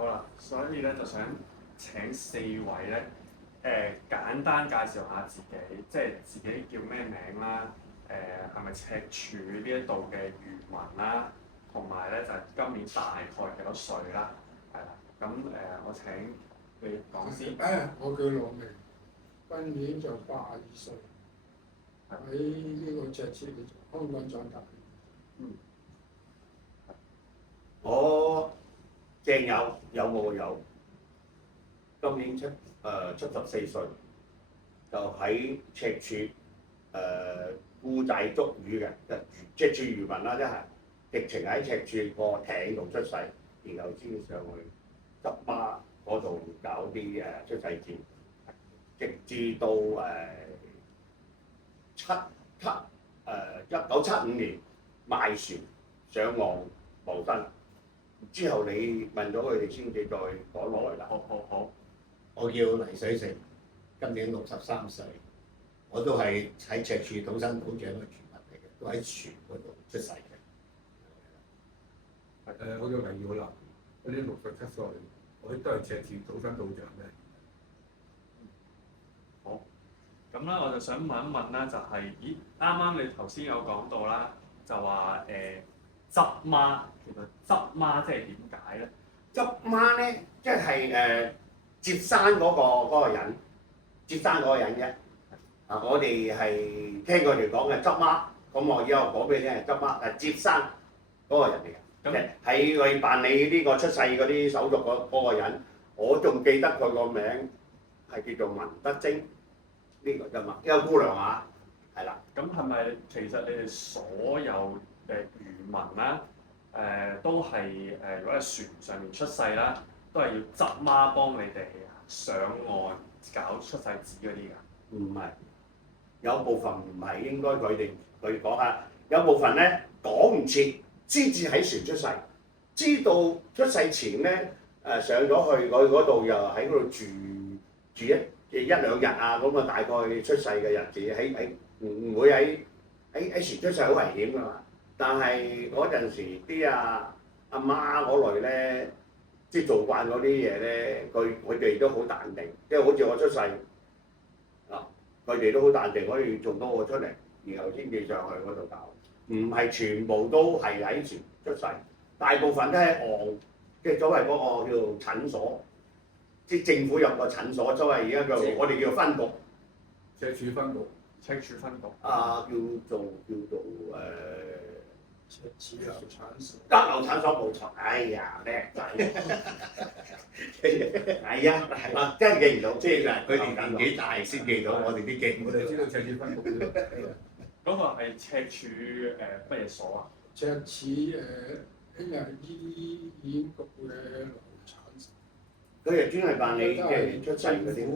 好啦，所以咧就想請四位咧簡單介紹下自己，即係自己叫咩名啦，係咪赤柱呢一度嘅漁民啦，同埋咧就係今年大概幾多歲啦，係啦，咁我請你講先。我叫羅明，今年就82歲，喺呢個赤柱香港長大。我鄭有冇有？今年74歲，就喺赤柱故仔捉魚嘅，赤柱漁民啦，即係直情喺赤柱個艇度出世，然後先上去執孖嗰度搞啲出世節，直至到1975年賣船上岸謀生。之後你問咗佢哋先至再講落嚟啦。好。我叫黎水成，今年63歲，我都係喺赤柱土生土長嘅漁民嚟嘅，都喺船嗰度出世嘅。我叫黎耀林，今年67歲，我都係赤柱土生土長嘅。好，咁咧我就想問一問啦，就係、咦啱啱你頭先有講到啦，就話執孖，其實執孖即係點解咧？執孖咧，即係接生嗰個人，接生嗰個人啫。我哋係聽佢哋講嘅執孖，咁我而家講俾你聽係執孖，係接生嗰個人嚟嘅。咁喺佢辦理呢個出世嗰啲手續嗰個人，我仲記得佢個名係叫做文德貞，呢個執孖，一個姑娘啊，係啦。咁係咪其實你哋所有漁民啦，都係如果喺船上面出世啦，都係要執孖幫你哋上岸搞出世紙嗰啲㗎？唔係，有部分唔係，應該佢講下，有部分咧講唔切，先至喺船出世，知道出世前咧上咗去佢嗰度又喺嗰度住一兩日啊，咁啊大概出世嘅日子喺唔會喺船出世好危險㗎嘛。但係嗰陣時啲阿媽嗰類咧，即係做慣嗰啲嘢咧，佢哋都好淡定，即係好似我出世啊，佢哋都好淡定，可以做到我出嚟，然後先至上去嗰度搞。唔係全部都係喺船出世，大部分都喺岸，即係所謂嗰個叫診所，即係政府有個診所，所謂而家我哋叫分局，赤柱分局。赤柱分局叫做赤柱流產所。流產所冇錯，哎呀叻仔，係啊，真係記唔到，即係佢哋年紀大先記到我哋啲記。我哋知道赤柱分局嘅。嗰個係赤柱乜嘢所啊？赤柱興仁醫院局嘅流產所。佢係專係辦理即係出世嗰啲。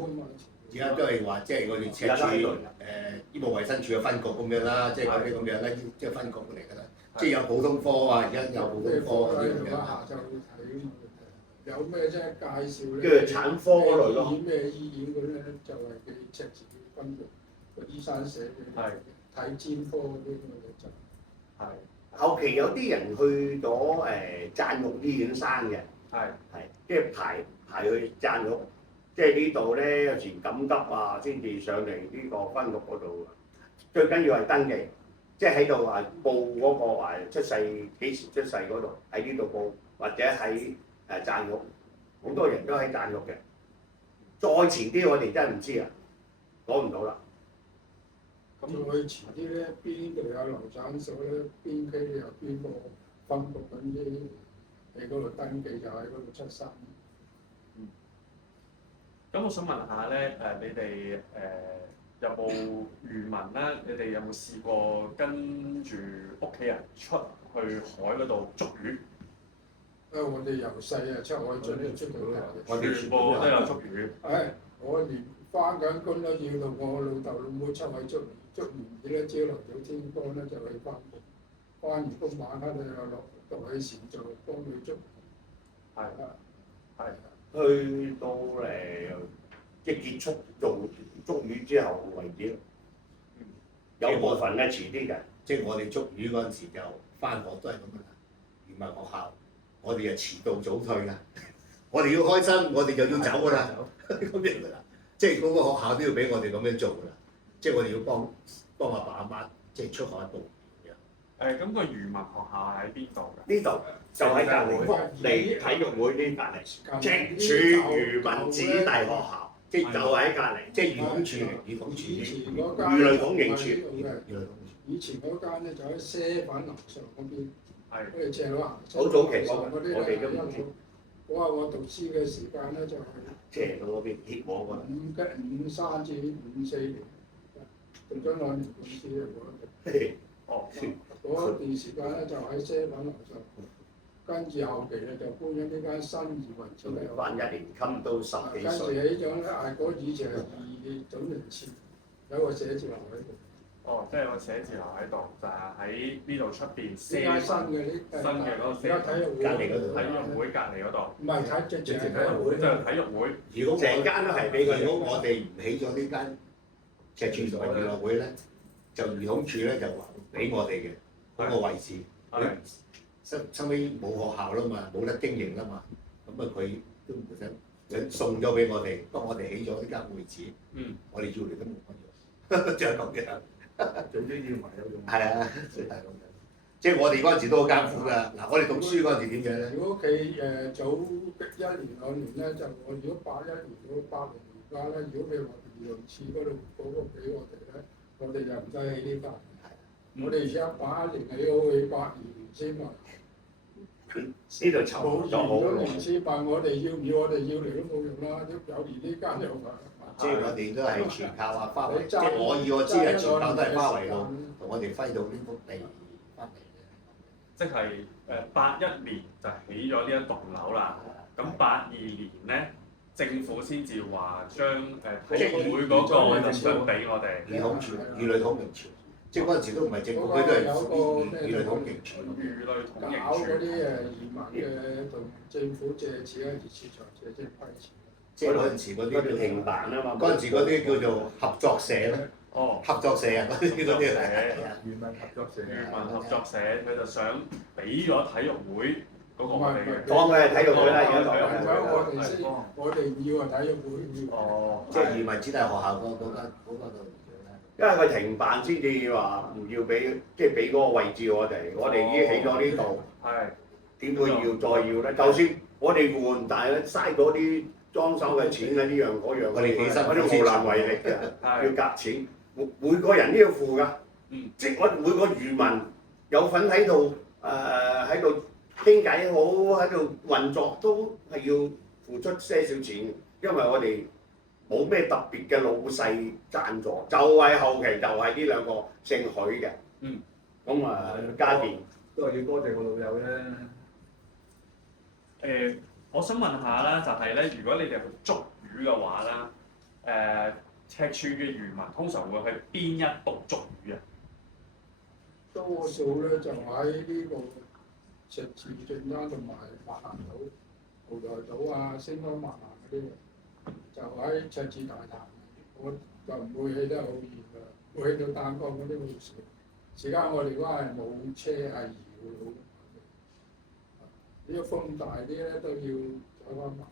而家都係話，即係我哋赤柱醫務衛生署嘅分局咁樣啦，即係嗰啲咁樣啦，即係分局嚟㗎啦。即係有普通科啊，而家有普通科嗰啲咁樣。下晝睇有咩即係介紹咧？跟住產科嗰類咯。咩醫院嗰啲咧，就係佢赤柱分局個醫生寫嘅。係。睇專科嗰啲咁嘅就係。後期有啲人去咗贊育醫院生嘅。係。即係排去贊育。即係呢度咧，有時緊急啊，先至上嚟呢個分局嗰度。最緊要係登記，即係喺度話報嗰個話出世幾時出世嗰度，喺呢度報，或者喺贊育，好多人都喺贊育嘅。再前啲我哋真係唔知啊，講唔到啦。咁再前啲咧，邊度有流產所咧？邊區有邊個分局咁啲，喺嗰度登記就喺嗰度出生。咁我想問下咧，你哋有冇漁民咧？你哋有冇試過跟住屋企人出去海嗰度捉魚？我哋由細出海出到大，我哋全部都有捉魚。我連翻緊工都要同我老豆老母出去捉完魚咧，朝頭早天光咧就去翻工，翻完工晚黑咧又落去船就幫佢捉。係。去到即係結束做捉魚之後為止，有部分咧遲啲嘅，即係我哋捉魚嗰陣時就翻學都係咁樣啦，漁民學校，我哋就遲到早退㗎。我哋要開心，我哋就要走㗎啦，咁樣㗎啦。即係嗰個學校都要俾我哋咁樣做㗎啦。即係我哋要幫阿爸阿媽，即係出海一步。咁個漁民學校喺邊度㗎？呢度就喺隔離福利體育會呢隔離，赤柱漁民子弟學校，即係就喺隔離，即係漁統處嚟，漁統以處。前嗰間魚類統營處嘅，以前嗰間咧就喺啡粉樓上嗰邊，係嗰隻咯，好早期嗰啲我哋都唔知。嗰下我讀書嘅時間咧就係斜到嗰邊協和嗰度。 53至54年，讀咗2年本書嘅嗰哦，嗰段時間咧就喺啡粉樓上，跟住後期咧就搬咗呢間新移民出嚟。翻1年級都10幾跟住歲。起咗咧，嗰以前係2總營前有個寫字樓喺度。哦，即係個寫字樓喺度，就係喺呢度出邊呢先間新嘅呢新嘅嗰個而家體育會隔離嗰度體育會隔離嗰度，唔係睇直情係體育會就係體育會。如果成間都係俾佢。如果我哋唔起咗呢間赤柱同埋娛樂會咧，就漁統處咧就還俾我哋嘅嗰個位置。係收尾冇學校啦嘛，冇得經營啦嘛，咁啊佢都唔想送咗俾我哋，幫我哋起咗呢間會址。嗯，我哋要嚟都冇乜用，就係咁嘅。最緊要埋有用。係啊，係咁樣。即係我哋嗰陣時都好艱苦㗎。嗱，我哋讀書嗰陣時點樣咧？如果佢早1年2年咧，就我如果81年到80年間咧，如果佢話漁農處嗰度嗰個俾我哋咧，我哋就唔使起呢間。我哋而家81年起好，佢82年先賣。呢度籌冇咗好耐。咗年先賣，我哋要唔要？我哋要嚟都冇用啦。有年呢間又賣。即係我哋都係全靠阿花圍，即係我知係全靠都係花圍路同我哋揮到呢幅地翻嚟嘅。即係81年就起咗呢一棟樓啦。咁82年咧，政府先至話將體育會嗰個就想俾我哋。漁統處、魚類統營處，即係嗰陣時都唔係政府，佢都係魚類統營處。魚類統營搞嗰啲處。移民嘅同政府借錢喺市場借批錢。即係嗰陣時嗰嗰條啲停辦啊嘛。嗰陣時嗰啲叫做合作社咧，哦，合作社啊，嗰啲係漁民合作社。漁民合作社，佢就想俾咗體育會嗰個我哋嘅。當佢係體育會啦，而家當係係。我哋先，我哋唔要啊！體育會哦，即係漁民子弟學校嗰間度因為佢停辦先至話唔要俾，即係俾嗰個位置我哋。我哋已經起咗呢度，係點會要再要咧？就算我哋換，但係咧嘥咗啲裝修嘅錢啊，呢樣嗰樣，我哋起身我哋無能為力嘅，要係夾錢，每個人都要付㗎。嗯，即係我每個漁民有份喺度喺度傾偈好，喺度運作都係要付出些少錢，因為我哋冇咩特別嘅老細贊助，就係後期就係呢兩個姓許嘅。嗯。咁家電都係要多謝我老友啫。我想問下啦，就係咧，如果你哋去捉魚嘅話啦，赤柱嘅漁民通常會去邊一度捉魚啊？多數咧就喺呢個赤柱正山同埋馬行島、蒲台島啊、星光馬行嗰啲，就喺赤柱大潭。我就唔會去得好遠㗎，會去到丹江嗰啲好少。時間我哋嗰係冇車係搖到。呢個風大啲咧都要走翻埋。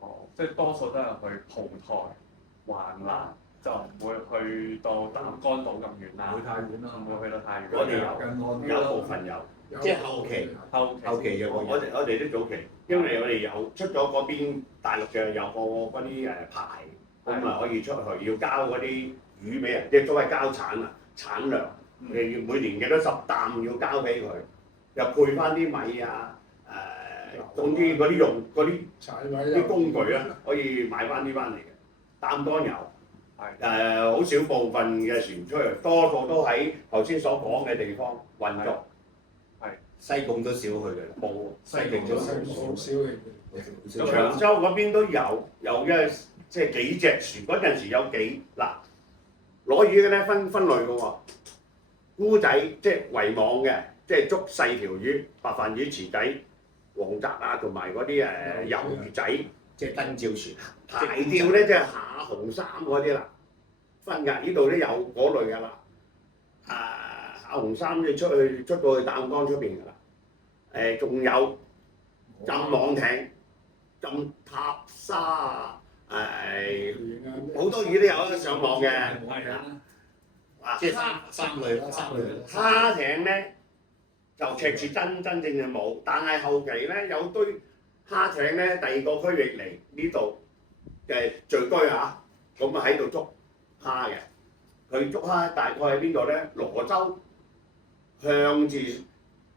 哦，即係多數都係去蒲台、橫欄，就唔會去到淡江島咁遠啦。唔會太遠啦唔會去到太遠。我哋近岸有部分有，有即係後期後期有我哋都早期，因為我哋有出咗嗰邊大陸嘅有個嗰啲牌，咁啊可以出去，要交嗰啲魚俾人，即係所謂交產啊，產糧，你要每年幾多10擔要交俾佢，又配翻啲米啊。總之嗰啲用嗰啲柴位啲工具啊，可以買翻啲翻嚟嘅。擔當有，好少部分嘅船出去，多數都喺頭先所講嘅地方運作。西貢都少去嘅啦，冇西貢都好少嘅。長洲嗰邊都有即係幾隻船，嗰陣時有幾嗱攞魚嘅咧分類嘅喎，烏仔即係圍網嘅，即係捉細條魚，白飯魚、池仔。黃澤啊，同埋嗰啲魷魚仔，即係燈照船。排釣咧，即係下紅衫嗰啲啦。分㗎，呢度都有嗰類㗎啦。下紅衫你出到去淡江出邊㗎啦。仲有浸網艇，浸塔沙啊，好好多魚都有得上網嘅。係啊，啊，即係三類啦，三類啦。蝦艇咧就赤柱真正嘅冇，但係後期咧有堆蝦艇咧，第二個區域嚟呢度嘅聚居嚇，咁啊喺度捉蝦嘅。佢捉蝦大概喺邊度咧？羅州向住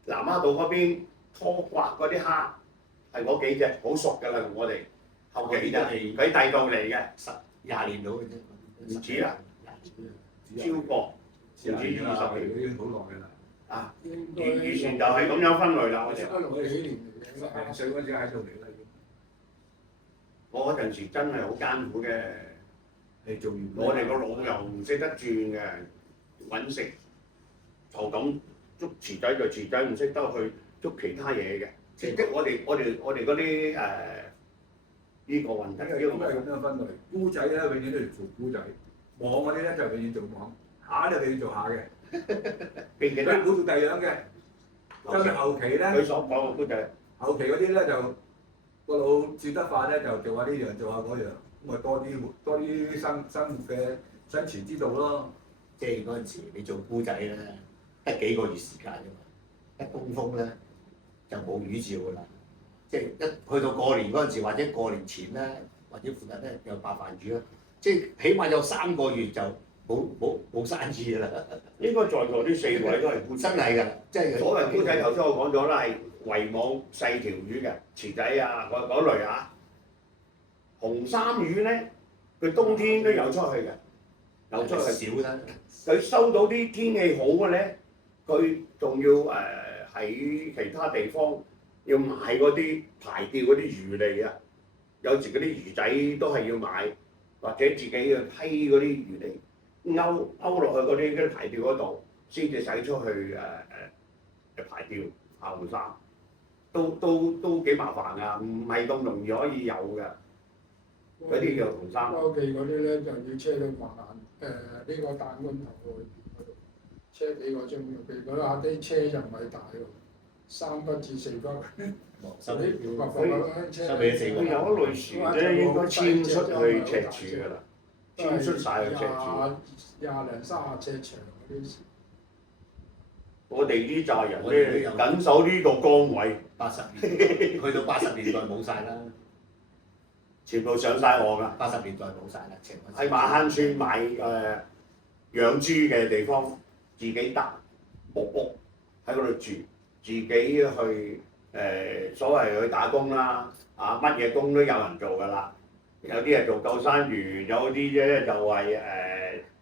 南丫島嗰邊拖刮嗰啲蝦，係嗰幾隻好熟㗎啦，同我哋後期就係佢第度嚟嘅， 20年到嘅啫，唔止啦，超過唔止20年。已經好耐㗎啦。啊！應該以前就係咁樣分類啦，我哋。應該60幾年嚟嘅10零歲嗰陣時喺度嚟啦，已經。我嗰陣時真係好艱苦嘅，你做完，我哋個腦又唔識得轉嘅，揾食就咁捉池仔就池仔，唔識得去捉其他嘢嘅。即係我哋嗰啲呢個運動，因為咁樣分類，菇仔咧永遠都要做菇仔，網嗰啲咧就永遠做網，蝦就永遠做蝦嘅。記唔記得？佢估到第樣嘅，跟住後期咧，佢所講嘅都就係後期嗰啲咧就個腦轉得快咧，就做下呢樣做下嗰樣，咁咪多啲生活嘅生存之道咯。即係嗰陣時你做菇仔咧，得幾個月時間啫嘛，一東風咧就冇魚照㗎啦。即係一去到過年嗰陣時，或者過年前咧，或者附近咧有白飯魚啦。即係起碼有3個月就冇生意㗎啦。應該在座呢4位都係菇仔，真係㗎，即係所謂菇仔頭先我講咗啦，係圍網細條魚嘅池仔啊嗰類啊。紅衫魚咧，佢冬天都有出去嘅，有出去。少啦。佢收到啲天氣好嘅咧，佢仲要喺其他地方要買嗰啲排釣嗰啲魚嚟啊！有時嗰啲魚仔都係要買，或者自己去批嗰啲魚嚟勾落去嗰啲排釣嗰度，先至使出去排釣後生，都幾麻煩㗎，唔係咁容易可以有嘅。嗰啲叫紅衫。科技嗰啲咧就要車到華南呢個彈桿頭外邊嗰度，車幾個鐘嘅。譬如嗰下啲車就唔係大喎，3筆至4筆。收尾票，車收尾4個。佢有一類船咧，應該遷出去赤柱㗎啦，遷出晒去赤柱。20零30尺長嗰啲。我哋呢扎人咧，緊守呢個崗位80年，去到80年代冇晒啦，全部上晒岸㗎。 80年代冇晒啦，喺馬坑村買養豬嘅地方，自己搭木屋喺嗰度住，自己去所謂去打工啦，啊乜嘢工都有人做㗎啦。有啲係做救生員，有啲咧就係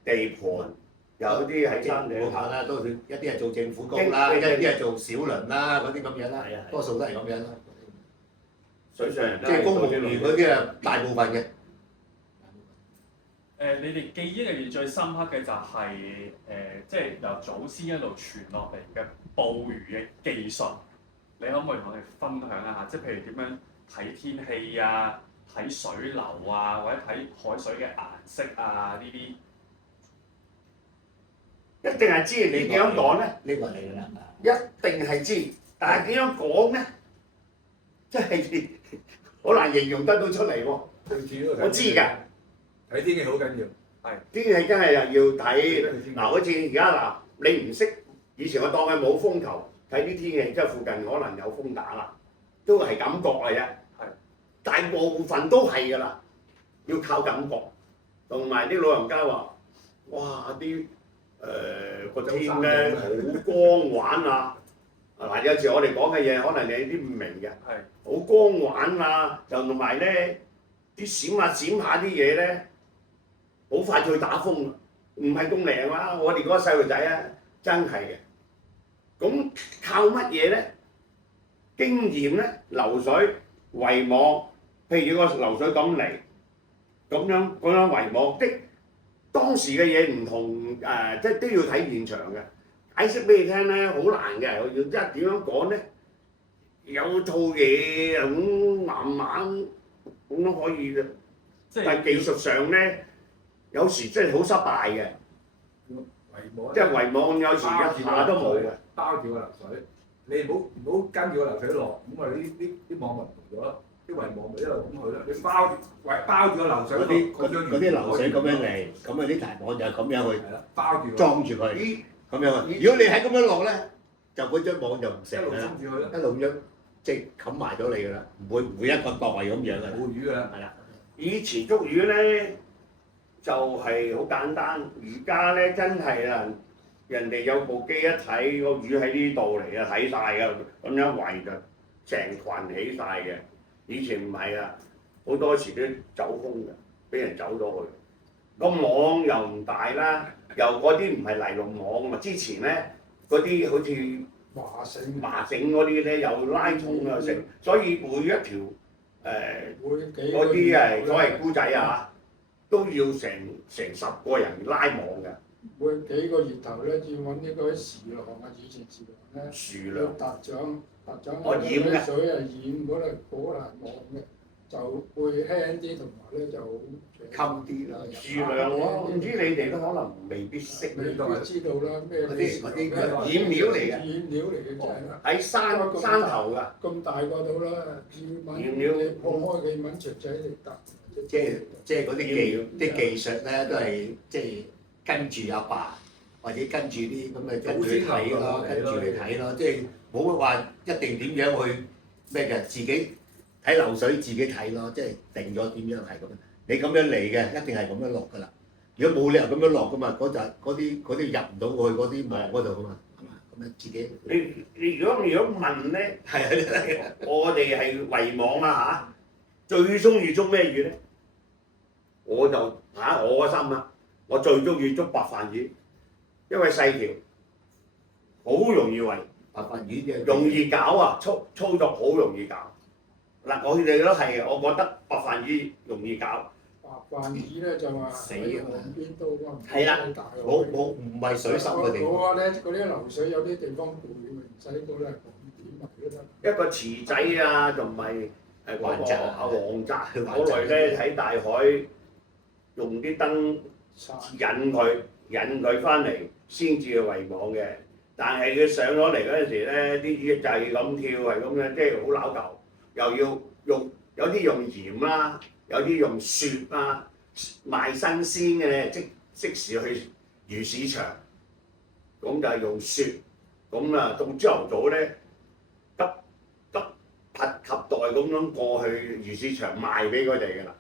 地盤，有啲喺山頂下啦，都一啲係做政府工啦，一啲係做小輪啦，嗰啲咁樣啦，多數都係咁樣啦。水上人即係公務員嗰啲啊，大部分嘅。你哋記憶裏面最深刻嘅就係即係由祖先一路傳落嚟嘅捕魚嘅技術，你可唔可以同我哋分享一下？即係譬如點樣睇天氣啊、睇水流啊，或者睇海水嘅顏色啊呢啲？一定係知，你點樣講咧？呢個係你㗎啦。一定係知，但係點樣講咧？真係好難形容得到出嚟喎。我知㗎。睇天氣好緊要，天氣真係又要睇嗱，好似而家嗱，你唔識以前我當佢冇風球，睇啲天氣即係附近可能有風打啦，都係感覺嚟啫。大部分都係㗎啦，要靠感覺。同埋啲老人家話：哇！啲個天咧好光玩啊！嗱，有時我哋講嘅嘢可能你啲唔明嘅，好光玩啊！就同埋咧啲閃下閃下啲嘢咧。好快就去打風，唔係咁靈啦！我哋嗰個細路仔啊，真係嘅。咁靠乜嘢咧？經驗咧，流水圍網，譬如個流水咁嚟，咁樣圍網的當時嘅嘢唔同即係都要睇現場嘅。解釋俾你聽咧，好難嘅。要即係點樣講咧？有套嘢咁慢慢咁都可以嘅，但係技術上咧。有時真係好失敗嘅，即係圍網有時一下都冇嘅。包住個流水，你唔好跟住個流水落，咁啊啲網咪唔同咗咯，啲圍網咪一路咁去咯。你包住個流水嗰啲流水咁樣嚟，咁啊啲大網就咁樣去係啦，包住裝住佢，咁樣啊。如果你係咁樣落咧，就嗰張網就唔一路成㗎啦，封住佢咯，一路咁樣即係冚埋咗你㗎啦，唔會每一個袋咁樣㗎啦，冇魚㗎啦。係啦。以前捉魚咧就係好簡單，而家咧真係啊，人哋有部機一睇個魚喺呢度嚟啊，睇晒㗎，咁樣圍就成群起晒嘅。以前唔係啊，好多時都走空嘅，俾人走咗去。個網又唔大啦，又嗰啲唔係尼龍網啊嘛。之前咧嗰啲好似麻繩嗰啲咧又拉重啊成，所以每一條嗰啲係所謂姑仔啊，都要成10個人拉網嘅。每幾個月頭咧，要揾呢個樹浪啊，以前樹浪咧，樹要啦，揼獎我染嘅水係染嗰嚟網嘅，就會輕啲，同埋咧就襟啲啦，樹量我唔知你哋都可能未必識未必知道啦，咩嗰啲染料嚟嘅染料嚟嘅真係啦，喺山頭㗎。咁大個到啦，要揾染料你破開佢揾雀仔嚟揼，即係嗰啲技術咧，都係即係跟住阿爸或者跟住啲咁嘅跟住去睇咯，跟住嚟睇咯，即係冇話一定點樣去咩嘅，自己睇流水自己睇咯，即係定咗點樣係咁樣。你咁樣嚟嘅，一定係咁樣落㗎啦。如果冇理由咁樣落㗎嘛，嗰啲入唔到去嗰啲網嗰度㗎嘛，係嘛？咁樣自己你如果問咧，係啊，我哋係圍網啊嚇，最中意捉咩魚咧？我就我個心啦，我最中意捉白飯魚，因為細條，好容易圍，白飯魚嘅容易搞啊，操作好容易搞。嗱，我哋都係，我覺得白飯魚容易搞。白飯魚咧就話喺岸邊都係啦冇唔係水深嘅地方。我咧嗰啲流水有啲地方攰，唔使嗰咧點埋都得。一個池仔啊，同埋嗰個黃澤阿黃澤嗰類咧喺大海用啲燈引佢翻嚟，先至去圍網嘅。但係佢上咗嚟嗰陣時咧，啲魚就係咁跳，係咁樣，即係好撈舊，又要用有啲用鹽啦，有啲用雪啦，賣新鮮嘅即時去魚市場，咁就係用雪，咁啊到朝頭早咧急及待咁樣過去魚市場賣俾佢哋㗎啦。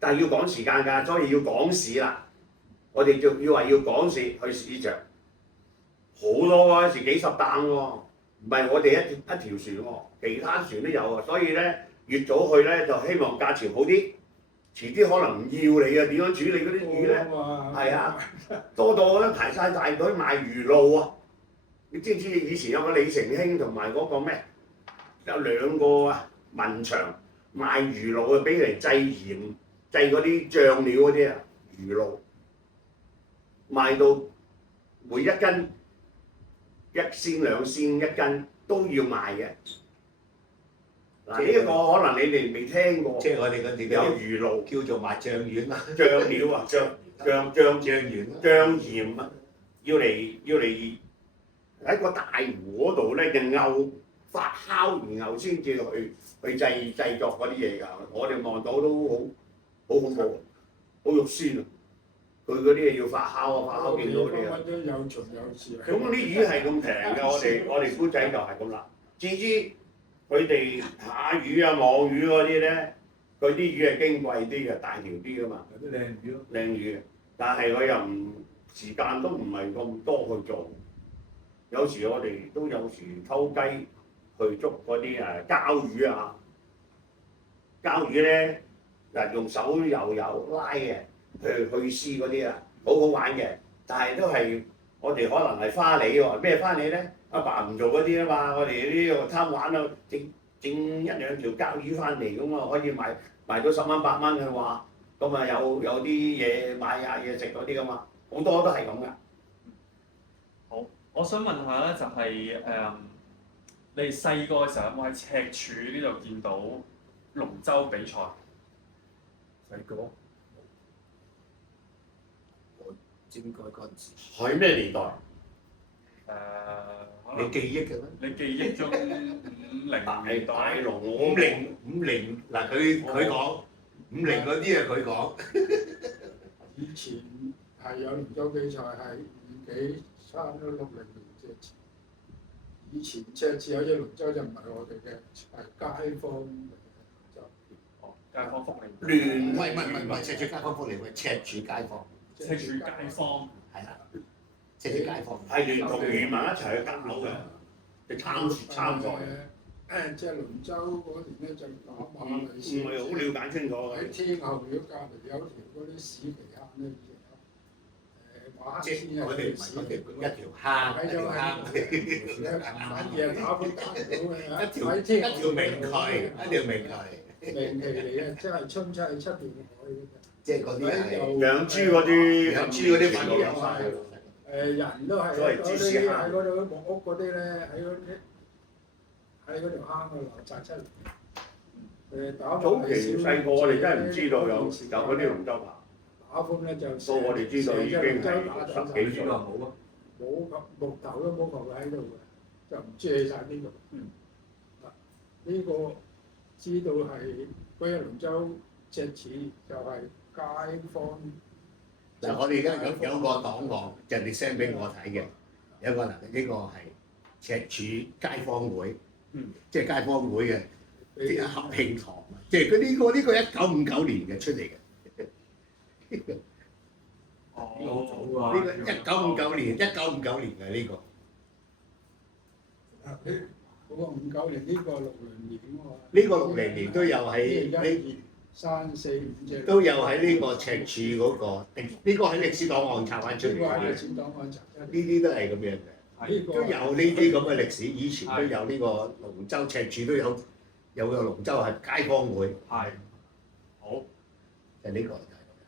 但係要趕時間㗎，所以要趕市啦。我哋就要趕市去市場，好多嗰陣時幾十擔喎，唔係我哋一條船喎，其他船都有啊。所以咧越早去咧就希望價錢好啲，遲啲可能唔要你啊，點樣處理嗰啲魚咧？係啊，多到咧排晒大隊賣魚露啊！你知唔知以前有個李成興同埋嗰個咩？有2個啊民場賣魚露啊，俾嚟製鹽、製嗰啲醬料嗰啲啊，魚露賣到每一斤1仙2仙一斤都要賣嘅。嗱，呢一個可能你哋未聽過，即係我哋嗰啲有魚露叫做賣醬丸啦，醬料啊，醬丸啦，醬鹽啊，要嚟喺個大湖嗰度咧就漚發酵，然後先至去製作嗰啲嘢㗎。我哋望到都好恐怖，好肉酸啊！佢嗰啲嘢要發酵啊，發酵見到嗰啲啊。都有蟲有事。咁啲魚係咁平㗎，我哋姑仔就係咁啦。至於佢哋下魚啊、網魚嗰啲咧，佢啲魚係矜貴啲嘅，大條啲㗎嘛。有啲靚魚咯，靚魚，但係佢又時間都唔係咁多去做。有時我哋都有時偷雞去捉嗰啲膠魚啊，膠魚咧嗱用手又有拉嘅，去絲嗰啲啊，好好玩嘅。但係都係我哋可能係花鯉喎，咩花鯉咧？阿爸唔做嗰啲啊嘛，我哋呢個貪玩啊，整1、2條膠魚翻嚟咁啊，可以賣到10蚊8蚊嘅話，咁啊有啲嘢買下嘢食嗰啲噶嘛，好多都係咁噶。好，我想問下咧，就係、你哋細個嘅時候有冇喺赤柱呢度見到龍舟比賽？細個應該嗰陣時係咩年代？可你能記憶嘅咩？你記憶中50大年代龍50嗱，佢講50嗰啲啊，佢講以前係有龍舟比賽係幾差唔多60年之前。以前赤柱有隻龍舟就唔係我哋嘅，係街坊嘅就街坊福利亂唔係赤柱街坊福利會，赤柱街坊赤柱街坊係啦，赤柱街坊係聯同漁民一齊去搞嘅，就參賽。即係龍舟嗰年咧就打馬唔嚟先。係好了解清楚喺嘅。天后廟隔離有條嗰啲屎渠坑咧，馬即係坑我哋唔係嗰條一條坑，一條反而係打風打唔到嘅，一條明渠，一條明渠，名旗嚟嘅，即係春秋係7條海嘅。即係嗰啲係養豬嗰啲，養豬嗰啲全部有晒。人都係嗰啲喺嗰度木屋嗰啲咧，喺嗰條坑度流曬出嚟。打早期細個我哋真係唔知道有嗰啲龍舟棚，打風咧就到我哋知道已經係10幾歲啦。冇啊！冇木頭都冇球喺度嘅，就唔知喺晒邊度。呢個知道係嗰隻龍舟隻似就係街坊。嗱，我哋而家有個檔案，就你 send 俾我睇嘅，有個呢個係赤柱街坊會，即係街坊會嘅啲合慶堂，即係佢呢個1959年嘅出嚟嘅。哦，呢個1959年嘅呢個。嗰個59年，呢個60年喎。呢個60年都有喺呢3、4、5隻。都有喺呢個赤柱嗰個，呢個喺歷史檔案查翻出嚟呢個係歷嘅。史檔案查出嚟。呢啲都係咁樣嘅，呢個都有呢啲咁嘅歷史。以前都有呢個龍舟，赤柱都有個龍舟係街坊會，係好就呢個就係咁樣。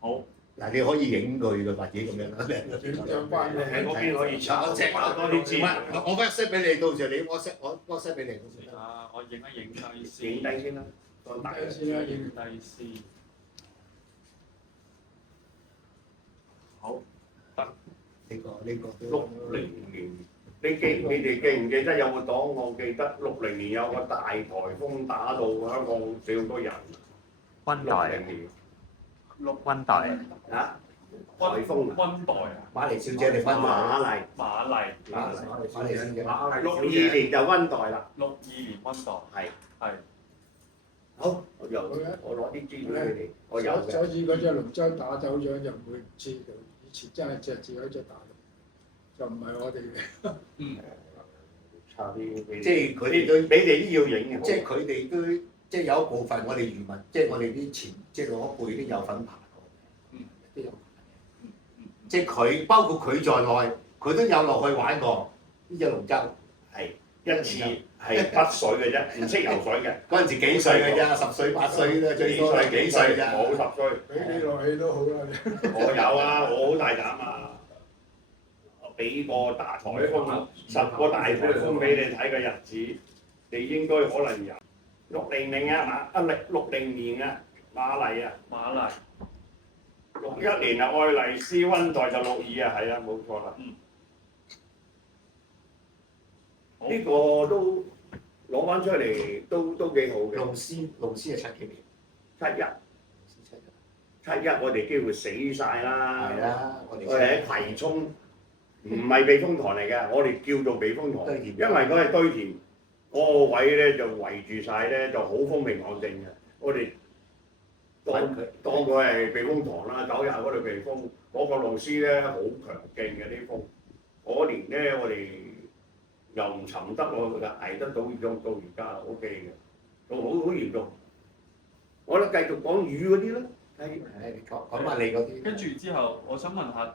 好。嗱，你可以影佢嘅或者咁樣啦。影相關嘅喺嗰邊可以查多啲資料。我 WhatsApp 俾你，到時你 WhatsApp 俾你到時。我影一影低先。影低先啦，放大睇先啦，影低先。好，呢個都60年，你哋記唔記得有個檔？我記得60年有個大颱風打到香港死好多人。溫黛60年溫黛啊，颱風啊，溫黛啊，瑪麗小姐你分瑪麗瑪麗瑪麗小姐。 62年就溫黛啦， 62年溫黛係。係好，我攞啲資料俾你，我有嘅。所以嗰隻龍舟打走咗就唔會唔知道，以前真係隻字嗰隻大龍，就唔係我哋嘅。差啲俾你，即係佢哋都你哋都要影嘅。即係佢哋都即係有一部分我哋漁民，即係我哋啲前即係老一輩都有份爬過，都有。即係佢包括佢在內，佢都有落去玩過呢隻龍舟。係一次係筆水嘅啫，唔識游水嘅。嗰陣時幾歲嘅啫，10歲8歲啦，最多係幾歲咋？冇10歲。俾你落去都好啦。我有啊，我好大膽啊！我俾個大颱風，10個大颱風俾你睇嘅日子，你應該可能有60年啊60年啊瑪麗啊瑪麗，61年啊愛麗絲溫黛就62啊，係啊冇錯啦。呢個都攞翻出嚟都幾好嘅。龍獅係7幾年71我哋幾乎死晒啦。係啦，我哋我哋喺葵涌，唔係避風塘嚟嘅，我哋叫做避風塘，堆填因為嗰係堆填，嗰個位咧就圍住晒咧，就好風平浪靜嘅。我哋當佢係避風塘啦，9日嗰度避風，嗰個浪絲咧好強勁嘅啲風。嗰年咧我哋又唔沉得喎，捱得到到而家 OK 嘅，好嚴重。我哋繼續講魚嗰啲啦，係講埋你嗰啲。跟住之後，我想問下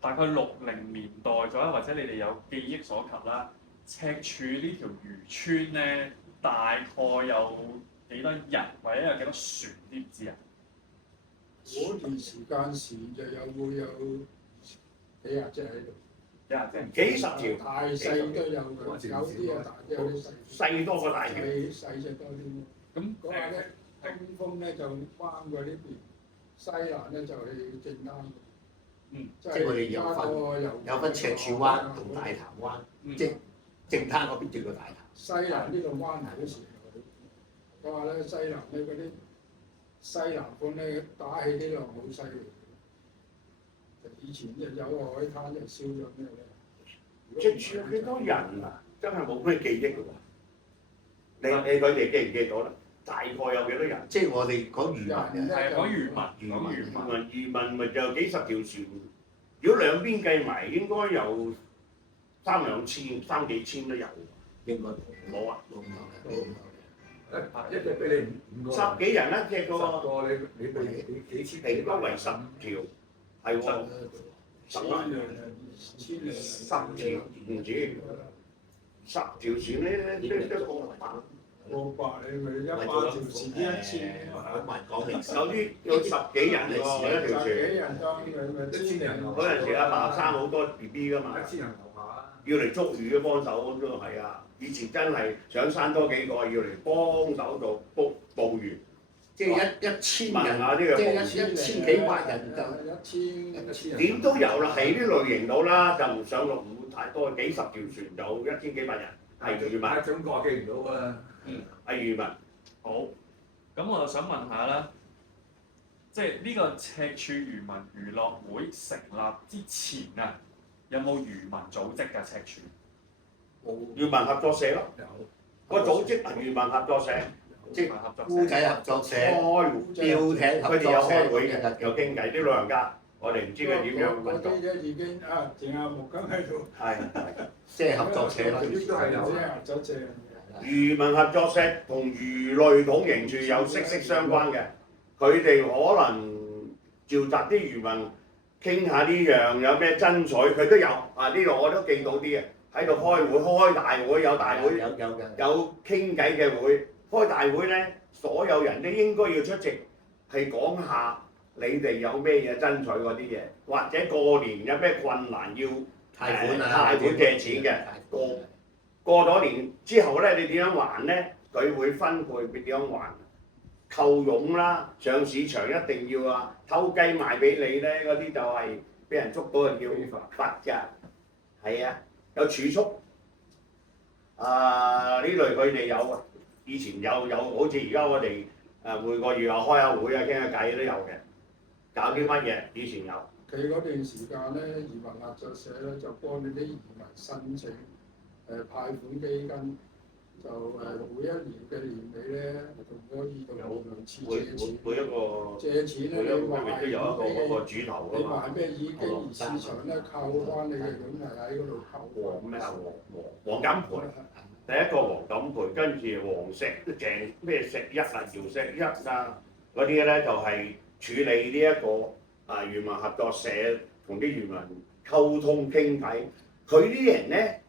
大概60年代左右，或者你哋有記憶所及啦，赤柱呢條漁村咧，大概有幾多人，或者有幾多船，知唔知啊？嗰段時間時就會有幾廿隻喺度。幾十條，大細都有嘅，有啲啊大啲，有啲細。細多過大條。細隻多啲。咁嗰下咧，東風咧就彎過呢邊，西南咧就去正啱。即係我哋有分赤柱灣同大潭灣，即係正灘嗰邊叫做大潭。西南呢個灣好時候，佢話咧西南咧嗰啲西南風咧打起啲浪好犀利。以前就有個海灘就燒咗咩咧？赤柱有幾多人啊？真係冇咩記憶㗎喎。你佢哋記唔記到啦？大概有幾多人？即係我哋講漁民嘅，係啊，講漁民，講漁民。漁民咪就幾十條船，如果兩邊計埋，應該有三幾千都有。應該冇啊，一隻俾你五個，十幾人一隻十個，個你俾幾千，頂多為10條，係喎，千零10條唔止，10條船咧都過百。過百你咪100條船1000，好難講歷史。有十幾人喎一條十幾船。人當咪千零嗰陣時阿爸生好多 BB 噶嘛， 1000人樓下啊！要嚟捉魚嘅幫手都係啊！以前真係上山多幾個要嚟幫手做捕魚，即係一千人，問下呢個即係一千幾百人就1000點都有啦，係呢類型到啦，就唔上落唔會太多，幾十條船就1000幾百人，係漁民，一種個記唔到㗎啦。係漁民。好，咁我就想問下啦，即係呢個赤柱漁民娛樂會成立之前啊，有冇漁民組織㗎赤柱？漁民合作社咯，有個組織係漁民合作社，即係漁民合作姑仔合作社、開釣艇合佢哋有作社開會嘅，有傾偈啲老人家，我哋唔知佢點樣運嗰作，啲咧已經啊，淨係木根喺度，係。即係合作社咯。呢啲都係有即係合作社。漁民合作社同魚類統營處有息息相關嘅，佢哋可能召集啲漁民傾下呢樣有咩爭取，佢都有啊！呢度我都記到啲嘅，喺度開會開大會，有大會有傾偈嘅會，開大會咧，所有人都應該要出席，係講下你哋有咩嘢爭取嗰啲嘢，或者過年有咩困難要貸款貸款借錢嘅。過咗年之後咧，你點樣還咧？佢會分配點樣還？扣佣啦，上市場一定要啊！偷雞賣俾你咧，嗰啲就係俾人捉到就叫罰㗎。係啊，有儲蓄啊呢類佢哋有啊，以前有好似而家我哋每個月又開下會啊，傾下偈都有嘅。搞啲乜嘢？以前有。佢嗰段時間咧，漁民合作社咧就幫你啲漁民申請貸款基金，就每一年嘅年尾咧，就可以同兩次每借錢。一個借錢咧，你都賣有一個嗰個主頭你㗎嘛。賣咩已經而市場咧扣翻你嘅佣係喺嗰度扣。黃咩啊？黃金盤，第一個黃金盤，跟住黃石鄭咩石一啊、姚石一啊嗰啲咧就係處理呢一個漁民合作社同啲漁民溝通傾偈。佢啲人咧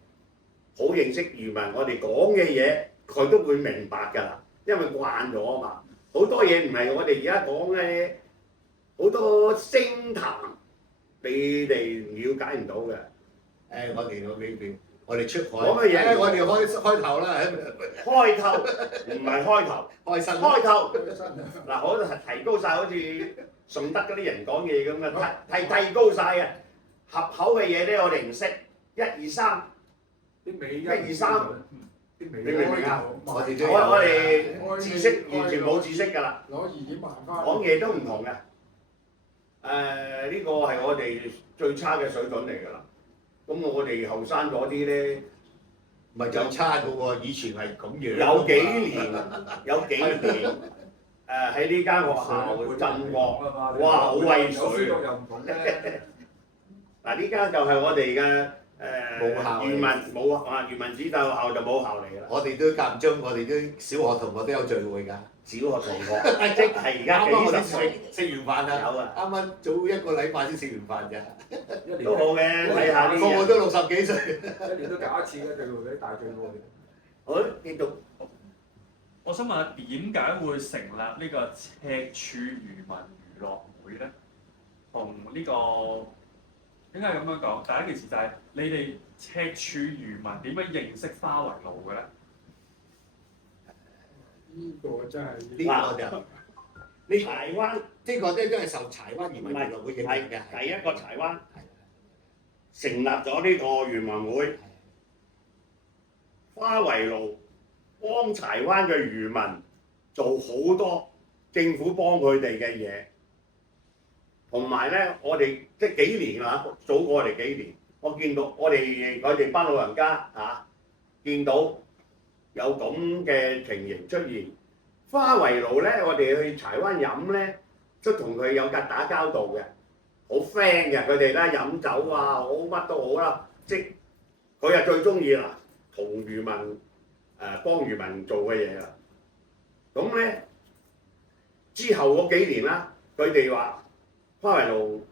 好認識漁民，我哋講嘅嘢佢都會明白㗎啦，因為慣咗啊嘛。好多嘢唔係我哋而家講嘅，好多星談你哋了解唔到嘅。我哋出海，講嘅嘢我哋開頭啦，開頭唔係開頭，開新開頭嗱，我都係提高晒，好似順德嗰啲人講嘢咁嘅，提高晒嘅。合口嘅嘢咧，我哋唔識，1、2、3，啲尾1、2、3，啲尾你明唔明啊？我哋都有我哋知識完全冇知識㗎啦，攞2萬翻。講嘢都唔同嘅。呢個係我哋最差嘅水準嚟㗎啦。咁我哋後生咗啲咧，唔係就差嘅喎，以前係咁樣。有幾年喺呢間學校震過，哇好威水！又唔同咧。嗱呢間就係我哋嘅母校漁民子弟學校就母校嚟㗎啦。我哋都間唔中，我哋啲小學同學都有聚會㗎。小學同學即係而家啱啱我哋幾十歲食完飯啦，有啊，啱啱早1個禮拜先食完飯咋，都好嘅，睇下呢啲人。個個都60幾歲。一年都搞一次嘅聚會，啲大聚會。好，繼續。我想問下點解會成立呢個赤柱漁民娛樂會咧？同呢個點解咁樣講？第一件事就係你哋赤柱漁民點樣認識花圍路嘅咧？呢個真係呢個就呢柴灣呢個咧都係受柴灣漁民唔係娛樂會影響係嘅，第一個柴灣係成立咗呢個漁民會，花圍路幫柴灣嘅漁民做好多政府幫佢哋嘅嘢，同埋咧我哋即係幾年啦，早過我哋幾年，我見到我哋班老人家見到有咁嘅情形出現。花圍路咧，我哋去柴灣飲咧，都同佢有架打交道嘅，好 friend 嘅佢哋啦，飲酒啊，好乜都好啦，即係佢係最中意啦，同漁民幫漁民做嘅嘢啦。咁咧之後嗰幾年啦，佢哋話花圍路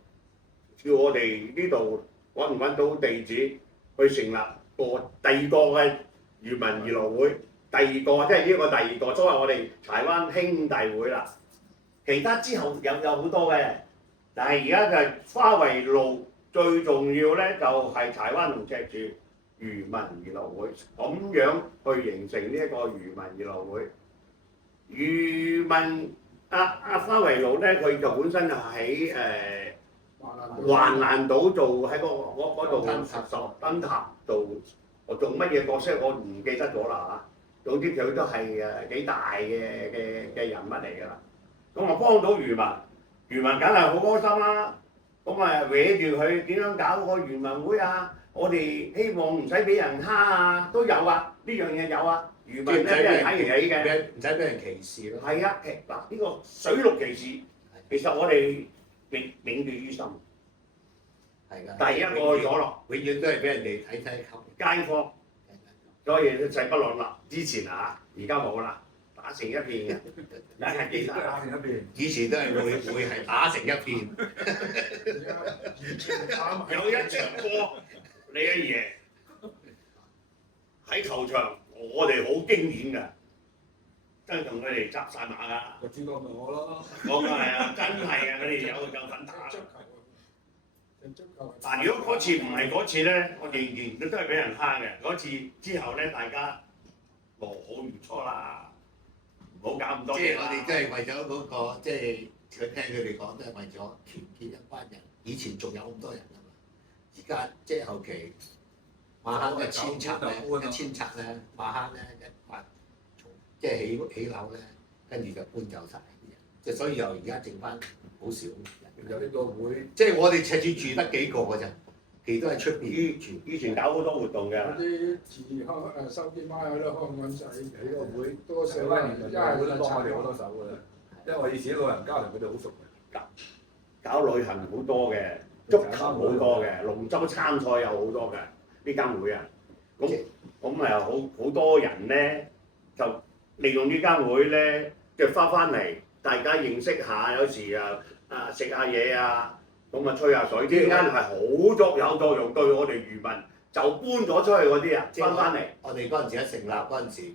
叫我哋呢度揾唔揾到地址去成立第二個嘅漁民娛樂會。第二個即係呢個第二個，所謂我哋柴灣兄弟會啦。其他之後有好多嘅，但係而家就係花圍路最重要咧，就係柴灣同赤柱漁民娛樂會，咁樣去形成呢一個漁民娛樂會。漁民花圍路咧，佢就本身就喺橫瀾島做喺嗰度燈塔度，我做乜嘢角色我唔記得咗啦嚇。總之佢都係幾大嘅人物嚟㗎啦。咁我幫到漁民梗係好開心啦。咁啊搲住佢點樣搞個漁民會啊？我哋希望唔使俾人蝦啊，都有啊，呢樣嘢有啊。漁民咧俾人睇唔起嘅，唔使俾人歧視咯。係啊，嗱呢個水陸歧視，其實我哋銘記於心。係㗎。第一個咗落，永遠都係俾人哋睇街坊。所以勢不兩立。之前而家冇啦，打成一片嘅，以前都係打成一片。以前都係會係打成一片。有一場波，你阿爺喺球場，我哋好經典㗎，真係同佢哋執晒馬㗎。個主角咪我咯。講緊係啊，真係啊，佢哋有份打。嗱，如果嗰次唔係嗰次咧，我仍然都係俾人蝦嘅。嗰次之後咧，大家和好如初啦，唔好搞咁多嘢啦。即係我哋都係為咗嗰個，即係佢聽佢哋講都係為咗團結一班人。以前仲有咁多人啊嘛，而家即係後期馬坑嘅遷拆咧，馬坑咧一劃即係起樓咧，跟住就搬走晒啲人，即係所以又而家剩翻好少人。有呢個會，即係我哋赤柱住得幾個㗎咋，其都係出邊住。以前搞好多活動嘅。嗰啲自收啲媽喺度看緊仔，呢個會多少柴灣漁民會都幫我哋好多手㗎啦。因為我以前啲老人家同佢哋好熟嘅。搞旅行好多嘅，足球好多嘅，龍舟參賽有好多嘅呢間會啊。咁好多人咧就利用呢間會咧，就翻嚟，大家認識下，有時食下嘢啊，咁吹下水，呢間係好有作用，對我哋漁民就搬咗出去嗰啲翻嚟。我哋嗰陣時一成立嗰陣時，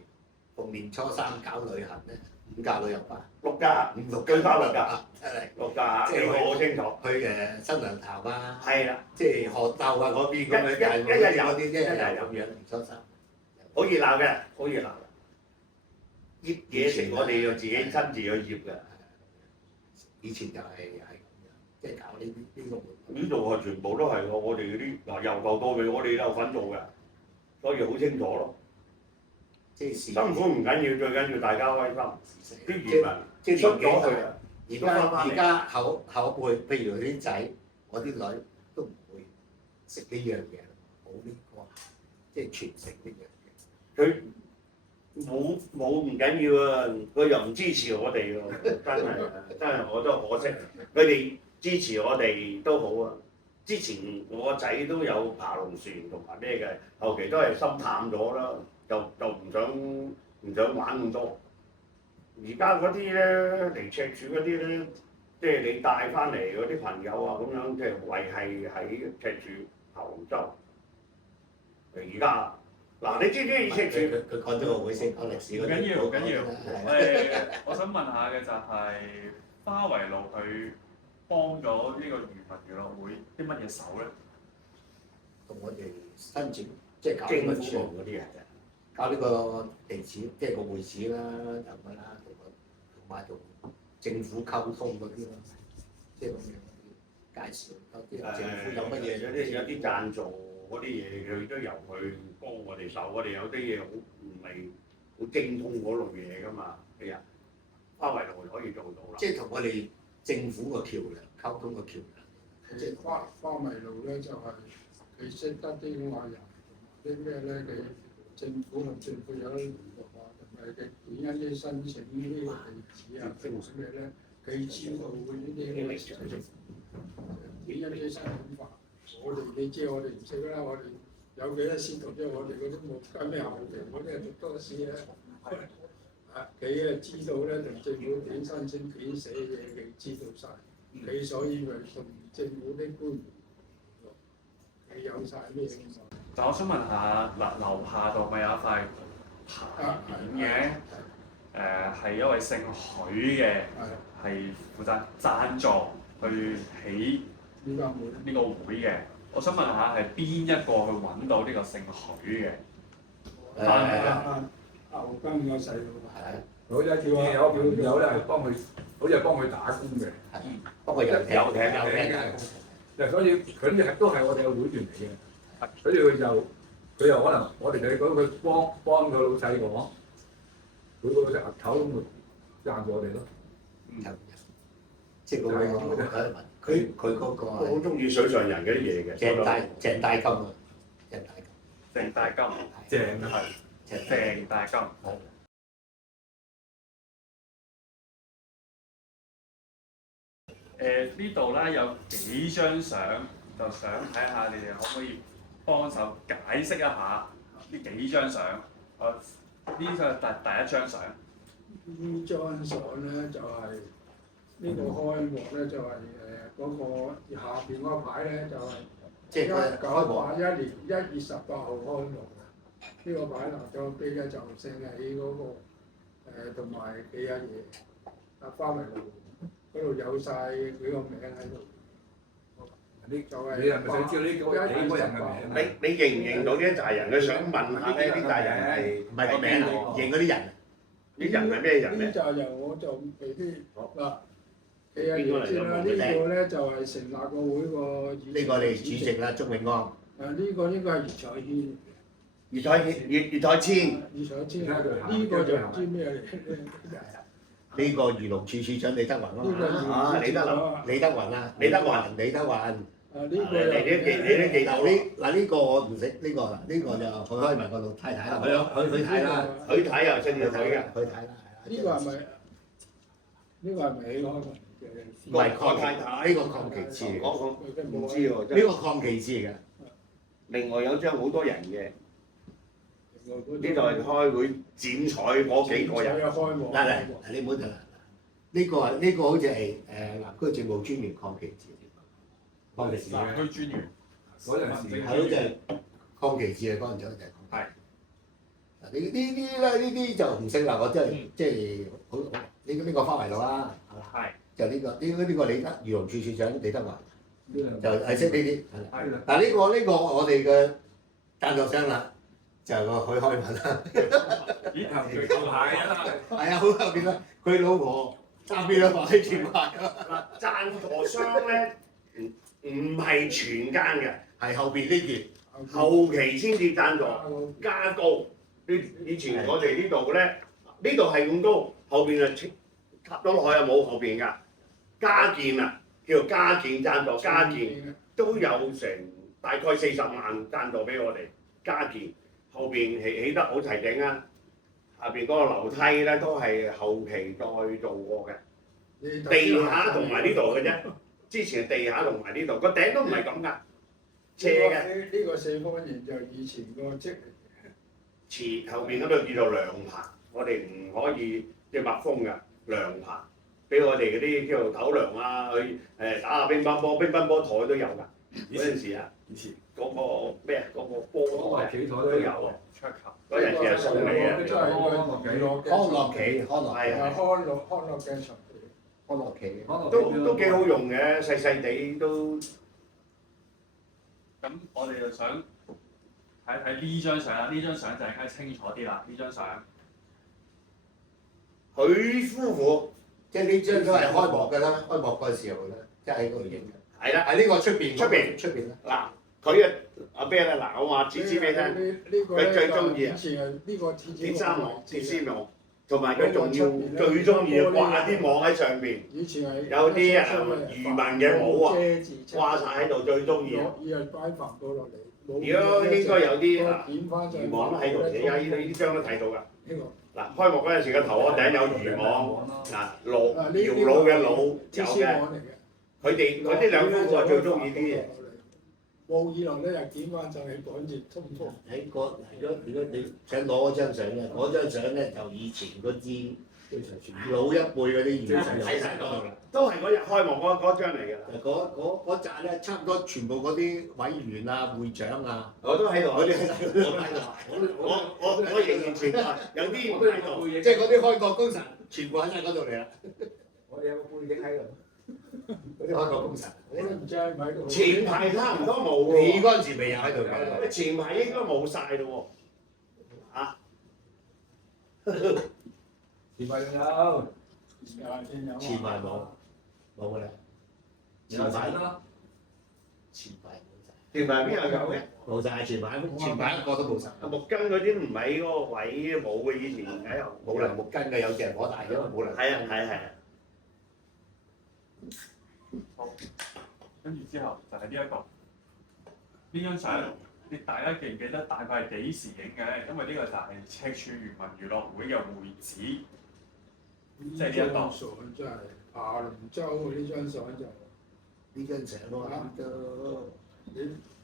逢年初三搞旅行咧，5架旅遊巴，6架，5、6最多6架，真係6架，呢個好清楚。去新娘潭啊，係啦，即係學鬥啊嗰邊咁樣，一日有嗰啲一日咁樣，年初三好熱鬧嘅，好熱鬧。醃嘢食我哋要自己親自去醃嘅。以前就係咁樣，即係搞呢個活動。呢度全部都係我哋嗰啲由頭到尾我哋都有份做嘅，所以好清楚咯。即係辛苦唔緊要，最緊要大家開心。啲漁民即係出咗去啊，而家後輩，譬如啲仔，我啲女都唔會食呢樣嘢，冇呢個即係傳承呢樣嘢。佢冇唔緊要啊，佢又唔支持我哋喎，真係我都可惜。佢哋支持我哋都好啊。之前我個仔都有爬龍船同埋咩嘅，後期都係心淡咗啦，就唔想玩咁多。而家嗰啲咧嚟赤柱嗰啲咧，即係你帶翻嚟嗰啲朋友啊，咁樣即係維係喺赤柱頭龍舟。而家嗱，你知唔知赤柱？佢講咗個會先講歷史嗰啲。唔緊要，唔緊要。我想問下嘅就係花圍路佢幫咗呢個漁民娛樂會啲乜嘢手咧？同我哋申請即係搞政呢府嗰啲啊，搞呢個地址，即係個會址啦，咁樣啦，同埋同政府溝通嗰啲咯，即係咁樣介紹有啲政府有乜嘢有啲贊助嗰啲嘢，佢都由佢幫我哋手。我哋有啲嘢好唔係好精通嗰類嘢㗎嘛。係啊，花圍路可以做到啦。即係同我哋政府個橋梁溝通個橋梁。即係花迷路咧，就係佢識得啲外人啲咩咧？你政府同政府有啲聯絡啊，同埋佢點樣啲申請呢個地址啊，定係咩咧？佢知道呢啲點樣啲申請法。你知我哋唔識啦，我哋有幾多師徒啫？我哋嗰啲冇跟咩後期，我哋係讀多師咧。佢知道咧，同政府點申請點寫嘢，佢知道晒。佢所以咪同政府啲官員，佢有晒咩嘅嘛？但我想問下，嗱樓下度咪有一塊牌匾嘅？係一位姓許嘅，係負責贊助去起呢間會呢個會嘅。我想問下係邊一個去揾到呢個姓許嘅？翻嚟啊！牛根個細佬係好似見有個朋友咧係幫佢，好似係幫佢打工嘅，不過有艇有嘅。所以佢哋都係我哋嘅會員嚟嘅，所以佢又可能我哋就講佢幫個老細講，佢個隻額頭咁咪贊助我哋咯。即係嗰個佢嗰個好中意水上人嗰啲嘢嘅。鄭大金啊，鄭大金，鄭係鄭大金。呢度咧有幾張相，就想睇下你哋可唔可以幫手解釋一下呢幾張相。呢個係第一張相。呢張相咧就係呢個開幕咧就係嗰個下邊嗰個牌咧就係即係1981年1月18號開幕嘅。呢個牌拿咗機咧就寫喺嗰個同埋幾樣嘢花迷路。嗰度有晒佢個名喺度，就係你係咪想知道呢幾個人嘅名？你認唔認到呢一紮人？佢想問下咧，呢紮人係唔係個名啊，認嗰啲人。呢人係咩人咧？呢紮人我就未必嗱，幾樣嘢先啦。呢個咧就係成立個會個呢個你主席啦，鍾永安。呢個應該係葉彩軒。葉彩千。葉彩軒，呢個就唔知咩嚟。呢個漁農處處長李德雲啊，李德雲。呢呢個我唔識，呢個就許開文個太太啦，許太啦，許太又姓許嘅。許太啦，呢個係咪？呢個係咪許開文嘅？唔係鄺太太，呢個鄺其志嚟嘅，我唔知喎。呢個鄺其志嚟嘅。另外有張好多人嘅，呢度係開會剪彩嗰幾個人。嗱，你唔好睇啦，呢個好似係南區政務專員鄺其志，鄺其志南區專員嗰陣時係好似係鄺其志嘅嗰陣就係。係。嗱呢啲就唔識啦，我真係即係好呢個花圍路啦，係就呢個李德漁農處處長李德華，就係識呢啲。係啦。嗱呢個我哋嘅贊助商啦，就係個許開文啦。咦？佢後排啊！係啊，好後邊啦，佢老婆揸邊都擺前排啊。嗱，贊助商咧唔係全間嘅，係後邊呢件，後期先至贊助加高。以前我哋呢度咧，呢度係咁高，後邊就插咗落去啊，冇後邊㗎。加建啊，叫做加建贊助，加建都有成大概40萬贊助俾我哋加建。後邊起得好齊整啊！下邊嗰個樓梯咧都係後期再做過嘅，地下同埋呢度嘅啫。之前地下同埋呢度個頂都唔係咁㗎，斜嘅。呢個四方形就以前個積嚟嘅。前後邊嗰度叫做涼棚，我哋唔可以即係密封㗎涼棚，俾我哋嗰啲叫做抖涼啊，去打下乒乓波，乒乓波台都有㗎。嗰陣時啊，以前嗰個咩啊，嗰個波台企台都有啊。桌球。嗰陣時係送你啊，真係個娛樂嘅康樂棋，康樂係啊康樂嘅場地。康樂棋，都幾好用嘅，細細地都。咁我哋就想睇睇呢張相啦，呢張相就應該清楚啲啦。呢張相許夫婦即係呢張都係開幕㗎啦，開幕嗰陣時候咧，即係喺嗰度影嘅。係啦，喺呢個出邊，出邊啦。嗱，佢嘅阿啤咧，嗱，我話指俾你聽，佢最中意啊，以前係呢個鐵鐵絲網，鐵絲網，同埋佢佢仲要最中意掛啲網喺上邊，以前係有啲漁民嘅帽啊，遮住掛晒喺度，最中意啊！以係擺帆布落嚟。如果應該有啲漁網都喺度，而家呢張都睇到㗎。呢個嗱，開幕嗰陣時個頭殼頂有漁網，嗱搖橹嘅橹有鐵絲嘅，網嚟嘅。佢哋佢呢兩夫婦最中意啲嘢。冇以來咧又剪翻上去趕住通風。喺個如果你想攞嗰張相咧，嗰張相咧就以前嗰啲老一輩嗰啲漁民喺晒嗰度啦。都係嗰日開幕嗰張嚟㗎啦。嗰扎咧，差唔多全部嗰啲委員啊、會長啊，我都喺度，嗰啲喺晒嗰度。我仍然存在，有啲唔喺度。即係嗰啲開國功臣，全部喺晒嗰度嚟啦。我哋有個背景喺度。嗰啲開國功臣，我都唔知喺唔喺度。前排差唔多冇你喎，嗰陣時未有喺度㗎。前排應該冇晒咯喎，啊！前排仲有，前排冇㗎啦。前排啦，前排冇晒，前排邊有嘅？冇晒，前排一個都冇晒。木根嗰啲唔喺嗰個位冇嘅，以前喺度冇梁木根嘅，有隻人火大嘅，冇梁。係啊係啊。好，跟住之後就係呢一個呢張相，你大家記唔記得大概係幾時影嘅咧？因為呢個就係赤柱漁民娛樂會嘅會址，即係呢一個。相真係爬龍舟嘅呢張相就呢張相咯，都你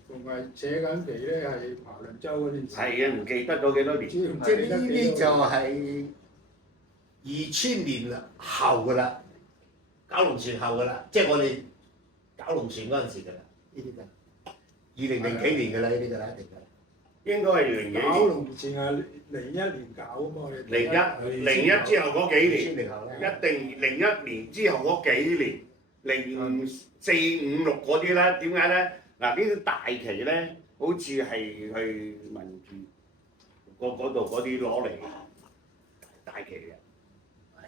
仲係扯緊旗咧，係爬龍舟嗰陣時。係嘅，唔記得咗幾多年。即即係呢啲就係2000年後㗎啦，搞龍船後㗎啦，即係我哋搞龍船嗰陣時㗎啦，呢啲就2000幾年㗎啦，呢啲㗎啦，一定㗎啦。應該係零幾搞年，龍前係01年搞啊嘛，我哋01之後嗰幾年， 2000年後咧，一定01年之後嗰幾年，04、5、6嗰啲咧，點解咧？嗱，呢啲大旗咧，好似係去民主嗰度嗰啲攞嚟大旗嘅，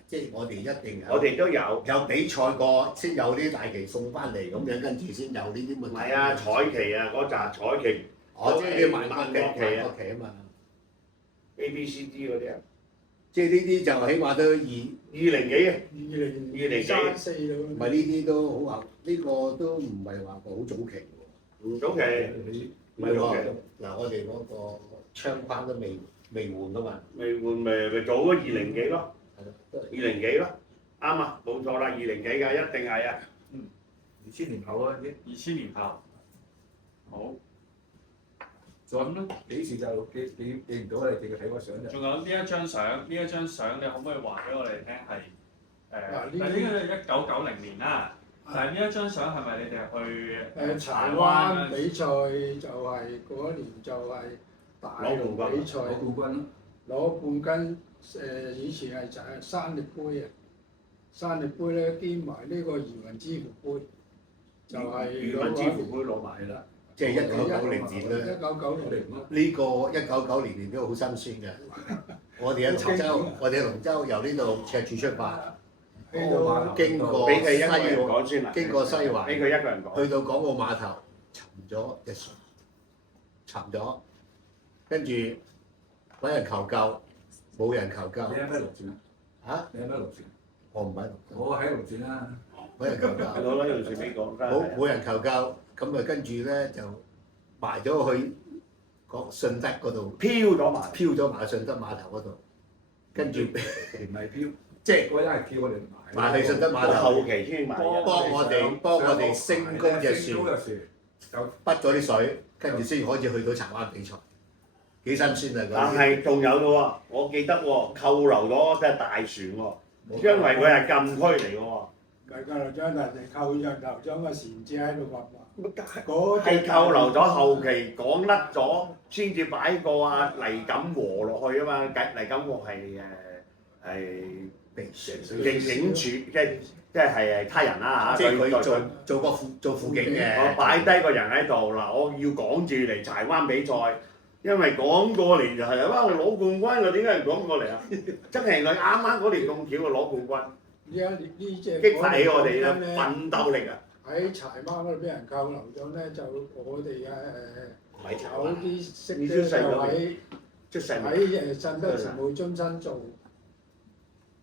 即係我哋一定我哋都有。有比賽過，先有啲大旗送翻嚟咁樣，跟住先有呢啲問題。唔係啊，彩旗啊，嗰扎彩旗哦，即係啲萬萬國旗國旗啊啊嘛， A、B、C、D 嗰啲啊，即係呢啲就起碼都20幾啊， 2034咯。唔係呢啲都好後，呢個都唔係話好早期喎。唔早期，唔係喎，嗱我哋嗰個窗框都未換噶嘛，未換咪做咗20幾咯，係咯，都係20幾咯，啱啊，冇錯啦，20幾㗎，一定係啊。 2000年後啊啲。 2000年後，好，咁咧幾時就記唔到你哋嘅睇個相就。仲有呢一張相，呢一張相你可唔可以話俾我哋聽係嗱呢啲但係呢個係1990年啦，但係呢一張相係咪你哋去柴灣比賽就係嗰年就係大陸比賽攞冠軍攞冠軍，以前係就係山力杯啊，山力杯咧兼埋呢個漁民之父杯，就係漁民之父杯攞埋啦。即係1990年啦。 1990年呢個1990年都好辛酸嘅。我哋喺潮州，我哋喺龍舟由呢度赤柱出發，去到經過俾佢一西個人環，講先啦，經過西環俾佢一個人講。去到港澳碼頭沉咗隻船，沉咗，跟住揾人求救，冇人求救你喺咩龍船啊？嚇，你喺咩龍船？我唔喺龍舟，我喺龍船啦。揾人求救。攞用船俾講，冇人求救，咁啊跟住咧就埋咗去個順德嗰度，飄咗埋。飄咗埋去順德碼頭嗰度，跟住唔係飄，即係嗰日係叫我哋埋去順德碼頭，後期先埋嘅。幫我哋升高隻船，就畢咗啲水，跟住先可以去到柴灣比賽，幾辛酸啊！但係仲有嘅喎，我記得喎，扣留咗隻大船喎，因為佢係禁區嚟嘅喎。唔係扣留章，但係扣咗頭章個船隻喺度滑滑。嗰係扣留咗後期講甩咗，先至擺個啊黎錦和落去啊嘛。黎錦和係影處，即係他人啦嚇。即係佢做輔警嘅。我擺低個人喺度嗱，我要趕住嚟柴灣比賽，因為趕過嚟就係哇我攞冠軍，我點解要趕過嚟啊？真係佢啱啱嗰年咁巧攞冠軍。家呢只激發起我哋嘅奮鬥力啊！喺柴灣嗰度俾人扣留咗咧，就我哋咪柴有灣啲識你咧就出世嗰邊喺出世未？喺信德慈母中心做，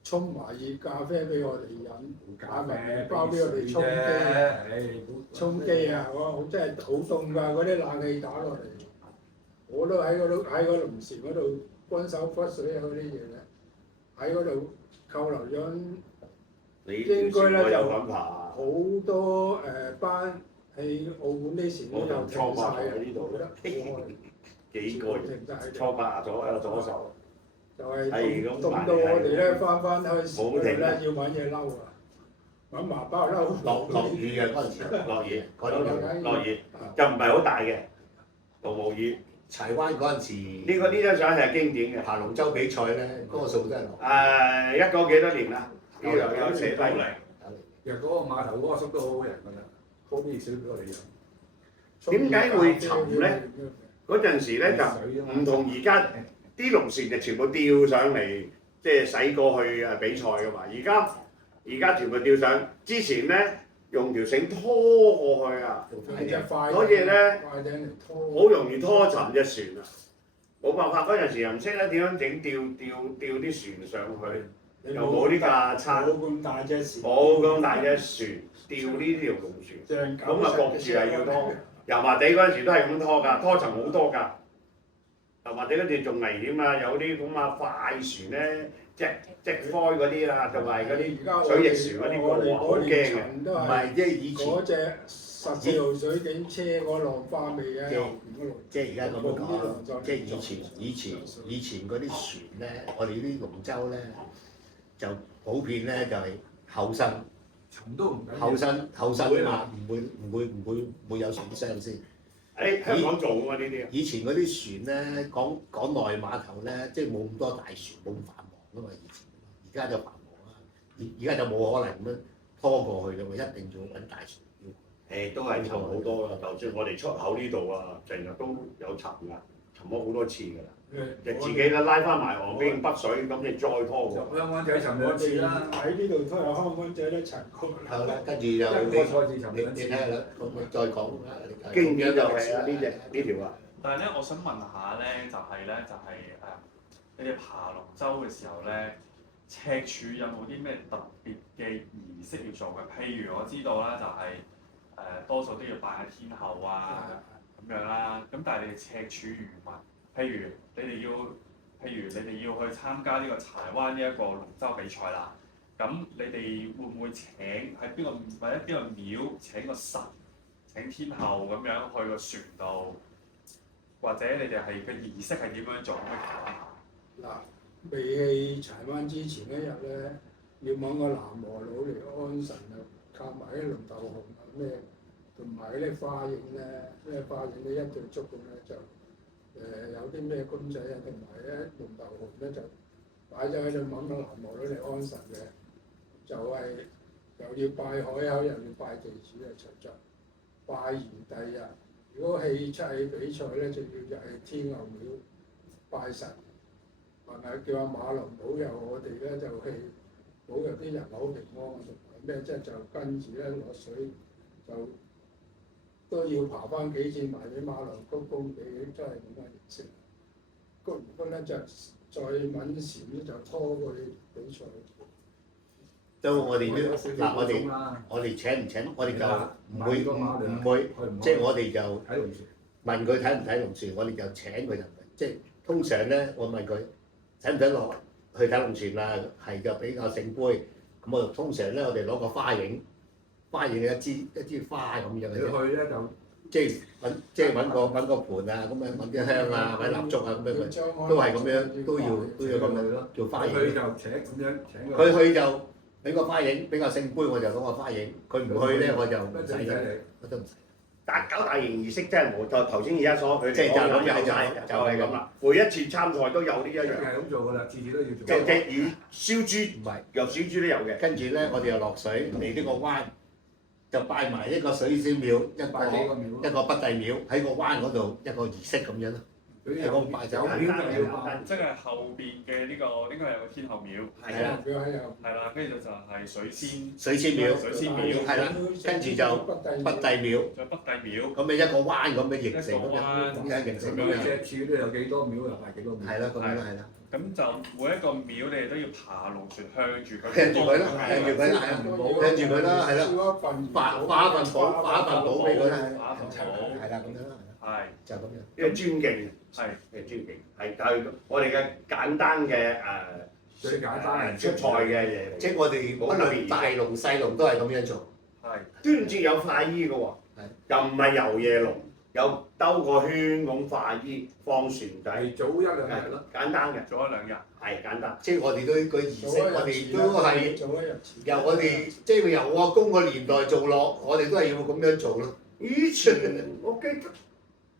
沖埋熱咖啡俾我哋飲，買埋麵包俾我哋充機啊！我真係好凍㗎，嗰啲冷氣打落嚟，我都喺嗰個龍船嗰度乾手屈水嗰啲嘢咧，喺嗰度扣留咗你應該咧我有就諗下，好多班喺澳門啲船都有停晒啊！呢度幾個月停晒初八左手，就係係咁凍到我哋咧翻去船嗰度咧要揾嘢褸啊，揾麻包褸。落雨嘅嗰陣時，落雨，嗰啲落雨就唔係好大嘅，毛毛雨。柴灣嗰陣時，呢張相係經典嘅。爬龍舟比賽咧，多數都係落。一個幾多年啦？呢度有寫低嚟。其實嗰個碼頭嗰個叔都好好人㗎啦，多啲水俾我哋飲。點解會沉咧？嗰陣時咧就唔同而家啲龍船就全部吊上嚟，即係駛過去比賽㗎嘛。而家全部吊上，之前咧用條繩拖過去啊，所以咧好容易拖沉隻船啊。冇辦法，嗰陣時又唔識得點樣整吊啲船上去，又冇啲架撐，冇咁大隻船，冇咁大隻船吊呢條龍船，咁啊焗住係要拖。油麻地嗰陣時都係咁拖㗎，拖沉好多㗎。油麻地嗰陣仲危險啊，有啲咁啊快船咧，即開嗰啲啊，同埋嗰啲水翼船嗰啲，哇好驚嘅。唔係即係以前嗰隻14號水警車嗰浪花尾啊，即係而家咁講，即係以前嗰啲船咧，我哋啲龍舟咧就普遍咧就係後身。沉都唔緊後身嘛，唔會有損傷先。喺香港做㗎嘛呢啲。以前嗰啲船咧，港內碼頭咧，即係冇咁多大船，冇咁繁忙㗎嘛。以前，而家就繁忙啦。而家就冇可能咁樣拖過去㗎嘛，一定要揾大船。都係沉好多啦。就算我哋出口呢度啊，成日都有沉㗎，沉咗好多次㗎啦。就自己咧拉翻埋岸邊北水，咁你再拖過。香港仔沉兩次啦，喺呢度都有香港仔都沉過。係啦，跟住又一個賽事沉你兩次。睇下啦，咁再講啦。經典就係啊呢條啊。但係咧，我想問下咧，就係你哋爬龍舟嘅時候咧，赤柱有冇啲咩特別嘅儀式要做嘅？譬如我知道啦，就係多數都要拜下天后啊咁樣啦。咁但係你哋赤柱漁民，譬如你哋要去參加呢個柴灣呢一個龍舟比賽啦，咁你哋會唔會請喺邊個或者邊個廟請個神請天后咁樣去個船度，或者你哋係個儀式係點樣做？可唔可以講下？嗱，未去柴灣之前一日咧，要揾個南和佬嚟安神啊，靠埋啲龍頭紅啊咩，同埋嗰啲花影咧，咩花影咧一對足咁咧就。有啲咩公仔啊，同埋咧龍頭紅咧就擺咗喺度揾個南和佬嚟安神嘅，就係、又要拜海口，又要拜地主嘅隨着。拜完第二日，如果出去比賽咧，就要入去天后廟拜神，係咪叫阿馬龍保佑我哋咧就去保佑啲人口平安啊，同埋咩即係就跟住咧落水就。都要爬翻幾次埋俾馬龍鞠躬俾，真係咁嘅形式。鞠完躬咧就再揾船咧就拖過去比賽。都我哋都嗱，我哋請唔請？我哋就唔會，即係我哋就問佢睇唔睇龍船，我哋就請佢入嚟。即係通常咧，我問佢使唔使落去睇龍船啊？係就俾個聖杯。咁我通常咧，我哋攞個花影一支花咁樣嘅啫。去咧就即係揾個盤啊，咁樣揾啲香啊，揾蠟燭啊，咁樣都係咁樣，都要咁樣做花影。佢就請咁樣請佢去就俾個花影，俾個聖杯我就攞個花影。佢唔去咧我就唔使嘅，我都唔使。搞大型儀式真係冇，就頭先而家所佢即係就咁有晒，就係咁啦。每一次參賽都有呢一樣。係咁做㗎啦，次次都要做。即係魚燒豬，唔係又小豬都有嘅。跟住咧，我哋又落水嚟呢個灣，就拜埋一個水仙廟，一個北帝廟喺個灣嗰度一個儀式咁樣咯。佢有個賣酒廟就要辦，即係後邊嘅呢個應該係有個天後廟，係啦，佢喺度。係啦，跟住就係水仙水仙廟，水仙廟，係啦，跟住就北帝廟，仲有北帝廟，咁你一個彎咁嘅形成一個彎咁樣形成咁咁樣，隻柱都有幾多廟又賣幾多廟。係啦，咁樣係啦，咁就每一個廟你哋都要爬龍船向住佢，向住佢啦，向住佢啦，係啊，向住佢啦，係啦，化一份寶俾佢啦，打份寶，係啦，咁樣啦，係就咁樣。呢個尊敬係嘅尊敬係佢我哋嘅簡單嘅最簡單出菜嘅嘢嚟。即係我哋無論大龍細龍都係咁樣做。係端午節有化衣嘅喎，又唔係遊夜龍，有兜個圈咁化衣放船仔，係早一兩日咯。簡單嘅，做一兩日，係簡單。即係我哋都個儀式，我哋都係做一日前。由我哋即係由我阿公個年代做落，我哋都係要咁樣做咯。以前我記得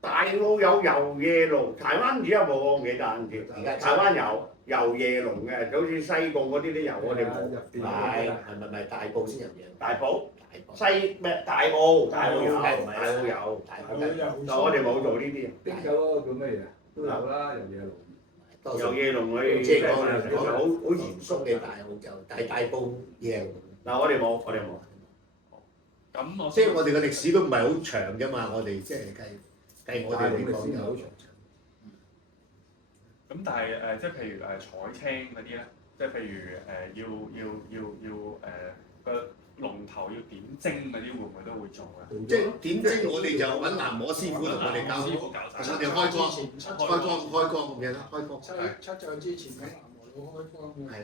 大澳有遊夜龍，台灣而家冇我唔記得而家台灣有遊夜龍嘅，就好似西貢嗰啲都有，我哋冇。唔係大埔先有嘢。大埔、大埔西咩大澳有，大澳有，就我哋冇做呢啲。丁九嗰個叫咩嘢？都有啦，遊夜龍。遊夜龍佢即係講好嚴肅嘅。嘅大澳就大埔夜龍。嗱，我哋冇，我哋冇。咁我即係我哋嘅歷史都唔係好長啫嘛，我哋即係計我哋嚟講就好長。咁但係即係譬如彩青嗰啲咧，即係譬如個龍頭要點睛嗰啲，會唔會都會做嘅？即係點睛，我哋就揾南摩師傅同我哋教，師傅教晒。我哋開光咁樣啦，開光。七祭之前喺南無佬開光嘅。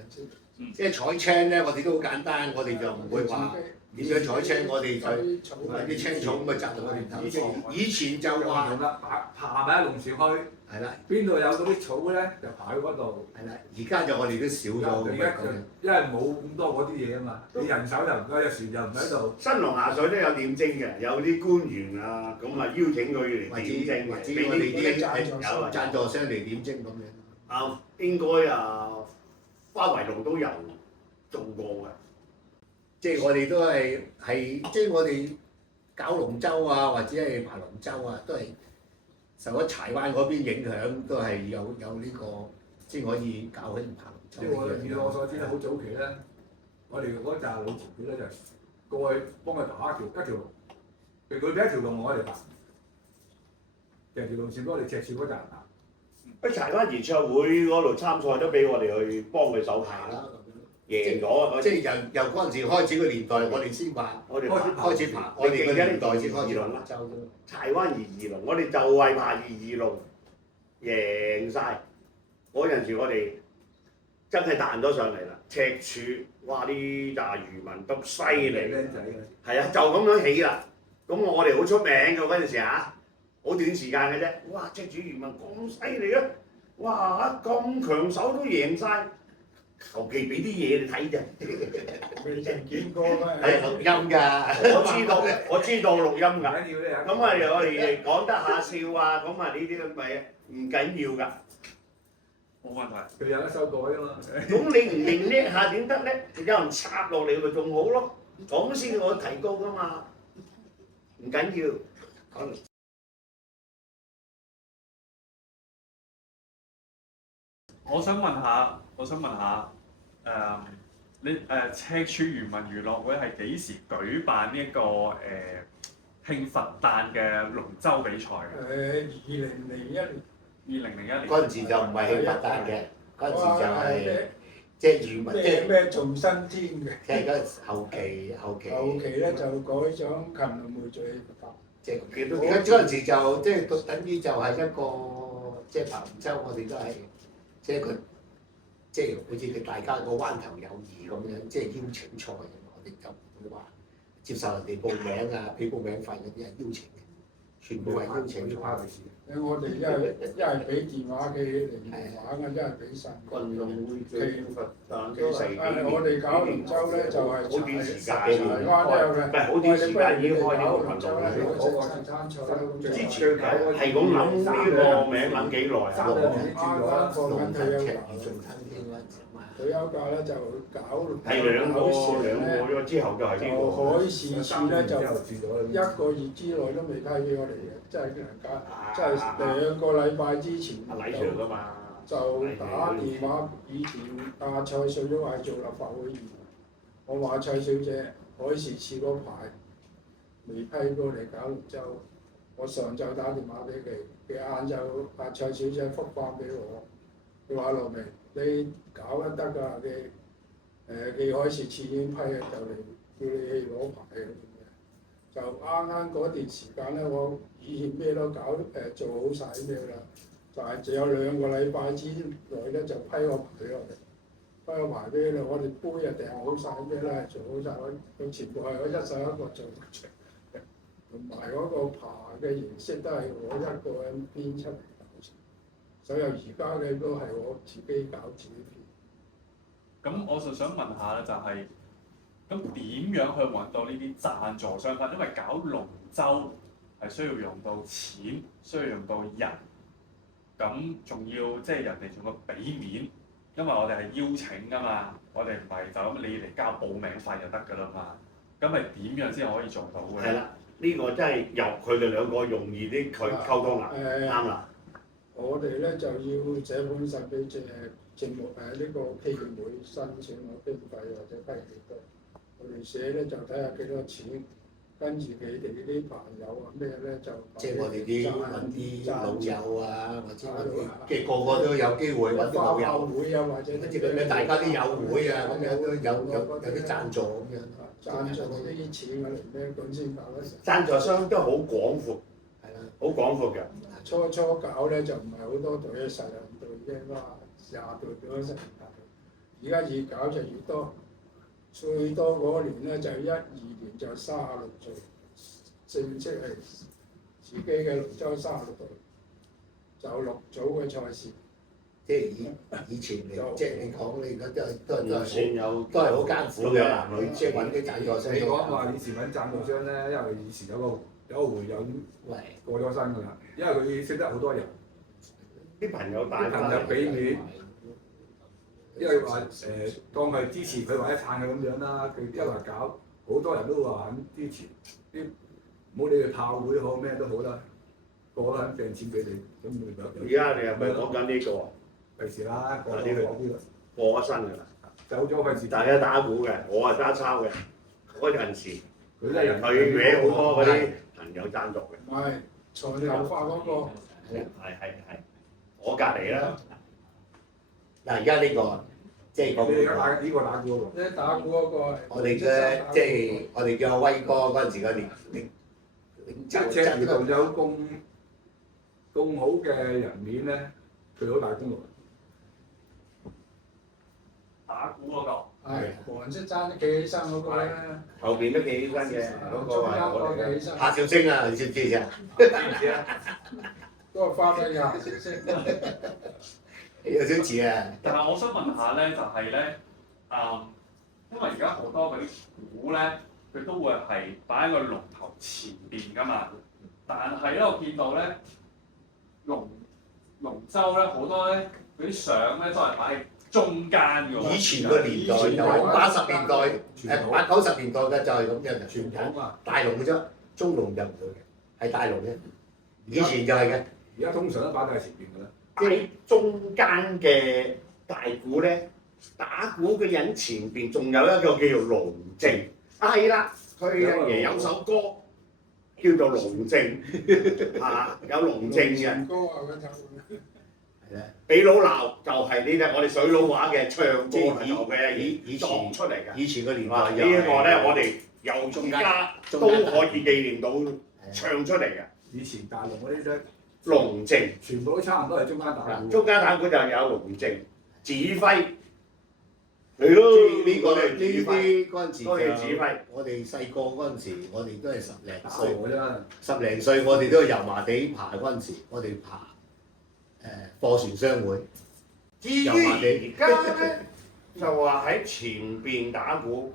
即係彩青咧，我哋都好簡單，我哋就唔會話點樣彩青，我哋就啲青草咁嘅摘落我哋頭。以前就話係啦，爬埋喺龍樹墟，係啦，邊度有嗰啲草咧，就爬去嗰度。係啦，而家就我哋都少咗咁樣。因為冇咁多嗰啲嘢啊嘛，你人手又唔夠，有船又唔喺度。新龍下水都有點睛嘅，有啲官員啊，咁啊邀請佢嚟或者點睛嘅，或者我哋啲有贊助商嚟點睛咁樣。啊，應該花圍龍都有做過嘅。即係我哋都係即係我哋搞龍舟啊，或者係爬龍舟啊，都係受咗柴灣嗰邊影響，都係有呢個先可以搞起爬龍舟。即係以我所知咧，好早期咧，我哋嗰扎老前輩咧就過去幫佢爬一條龍，佢俾一條龍我哋爬，成條龍線幫我哋赤柱嗰扎爬。喺柴灣演唱會嗰度參賽都俾我哋去幫佢手爬啦，贏咗啊！即係由嗰陣時開始個年代，我哋先話我哋開始爬，我哋個年代先開始爬龍舟啫。柴灣二龍，我哋就係爬二龍，贏晒。嗰陣時我哋真係彈咗上嚟啦，赤柱，哇！呢扎漁民都犀利，僆仔嘅。係啊，就咁樣起啦。咁我哋好出名㗎嗰陣時嚇，好短時間嘅啫。哇！赤柱漁民咁犀利啊！哇！咁強手都贏晒，求其俾啲嘢你睇啫。未曾見過咩？係錄音㗎，我知道錄音唔㗎。緊要咧。咁啊，我哋講得下笑啊，咁啊呢啲咁咪唔緊要㗎。冇問題。佢有得修改啊嘛。咁你唔認叻下點得咧？有人插落嚟咪仲好咯。咁先我提高㗎嘛。唔緊要。我想問下，你赤柱漁民娛樂會係幾時舉辦呢一個慶佛誕嘅龍舟比賽嘅2001年。嗰陣時就唔係興佛誕嘅，嗰陣時就係即係漁民咩做新天嘅。即係嗰後期。後期咧就改咗勤勞梅罪法。即係嗰陣時就即係等於就係一個即係爬龍舟，我哋都係即係佢即係好似大家個灣頭友誼咁樣，即係邀請賽嘅，我哋就唔會話接受人哋報名啊，俾報名費嗰啲係邀請嘅，全部係邀請賽。我哋一係俾電話機嚟玩啊，一係俾神。運動會最佛誕其實我哋搞龍舟咧就係好短時間，柴灣都有嘅。唔係好短時間已經開呢個運動會。之前係咁諗呢個名諗幾耐啊？退休假咧就搞係兩個咗之後就係呢個。海事處咧就1個月之內都未批俾我哋嘅，真係人家真係2個禮拜之前阿禮 Sir 噶嘛，就打電話，以前阿蔡小姐話做立法會議員，我話蔡小姐海事處嗰排未批過嚟搞龍舟，我上晝打電話俾佢，佢晏晝阿蔡小姐覆翻俾我，佢話羅明你搞得得㗎，佢海事處已經批嘅，就嚟叫你去攞牌咁樣。就啱啱嗰段時間咧，我以前咩都搞做好晒咩啦。就係只有2個禮拜之內咧，就批個牌落嚟，批個牌俾你，我哋杯啊訂好晒咩啦，做好晒，佢全部係我一手一個做出嚟，同埋嗰個牌嘅形式都係我一個人編出嚟搞出，所有而家嘅都係我自己搞自己編。咁我就想問下咧，就係咁點樣去揾到呢啲贊助商法？因為搞龍舟係需要用到錢，需要用到人。咁仲要即係人哋仲要俾面，因為我哋係邀請㗎嘛，我哋唔係就咁你嚟交報名費就得㗎啦嘛。咁係點樣先可以做到嘅？係啦，呢個真係由佢哋兩個容易啲佢溝通啦，啱啦。我哋咧就要寫本信俾政務呢個基金會申請個經費或者批幾多，我哋寫咧就睇下幾多錢，跟住佢哋啲朋友啊咩咧就即係我哋啲揾啲老友啊，或者揾啲即係個個都有機會揾啲老友會啊，或者即係咩大家啲友會啊，咁樣都有啲贊助咁樣。贊助啲錢我嚟咩咁先搞得成？贊助商都好廣闊，係啦，好廣闊嘅。初搞咧就唔係好多隊，10人隊啫嘛，20隊咗10人隊。而家越搞就越多，最多嗰年咧就12年就36隊，正式係自己嘅龍舟36隊，就6組嘅賽事。即係以前你即係你講你而家都係好艱苦嘅，男女即係揾啲贊助商。你講話以前揾贊助商咧，因為以前有個會友過咗身㗎啦，因為佢識得好多人，啲朋友帶啲朋友俾面，因為話當佢支持佢或者撐佢咁樣啦，佢一嚟搞，好多人都話肯支持，啲唔好理佢炮會好咩都好啦，個個都肯掟錢俾你，咁咪而家你係咪講緊呢個？費事啦，過咗過咗身㗎啦，走咗費事。大家打鼓嘅，我係揸抄嘅，嗰陣時佢咧人佢搲好多嗰啲朋友贊助嘅。唔係財流化嗰個。係，我隔離啦。嗱而家呢個即係講你而家打呢個打鼓嗰個，咧打鼓嗰個係我哋嘅即係我哋叫阿威哥嗰陣時嘅領一尺度有咁好嘅人面咧，佢好大功勞。打鼓嗰個係黃色爭企起身嗰個咧，後邊都企起身嘅，嗰個係我哋嘅。夏少星啊，你知唔知啊？知唔知啊？嗰個花燈廿少星。有少似啊！但係我想問下咧，就係咧，因為而家好多嗰啲鼓咧，佢都會係擺喺個龍頭前邊㗎嘛。但係咧，我見到咧龍舟咧好多咧嗰啲相咧都係擺喺中間㗎喎。以前個年代有80年代、80、90年代嘅就係咁樣嘅傳統啊，大龍嘅啫，中龍就唔會嘅，係大龍嘅。以前就係嘅，而家通常都擺喺前邊㗎啦。喺中間嘅大鼓咧，打鼓嘅人前邊仲有一個叫做龍正，係啦，佢阿爺有首歌叫做龍正，有龍正嘅。歌啊嗰頭。係啦。俾佬鬧就係呢啲我哋水佬話嘅唱歌頭嘅以作前出嚟嘅。以前個年代呢一個咧，我哋由而家都可以紀念到唱出嚟嘅。以前大龍嗰啲咧，龍正全部都差唔多係中間打鼓。中間打鼓就有龍正指揮，係咯，呢個呢指揮啲嗰陣時都要指揮。我哋細個嗰陣時，我哋都係10零打歲，我啫。 10零歲我哋都係油麻地爬嗰陣時，我哋爬貨船商會。至於而家咧，就話喺前邊打鼓，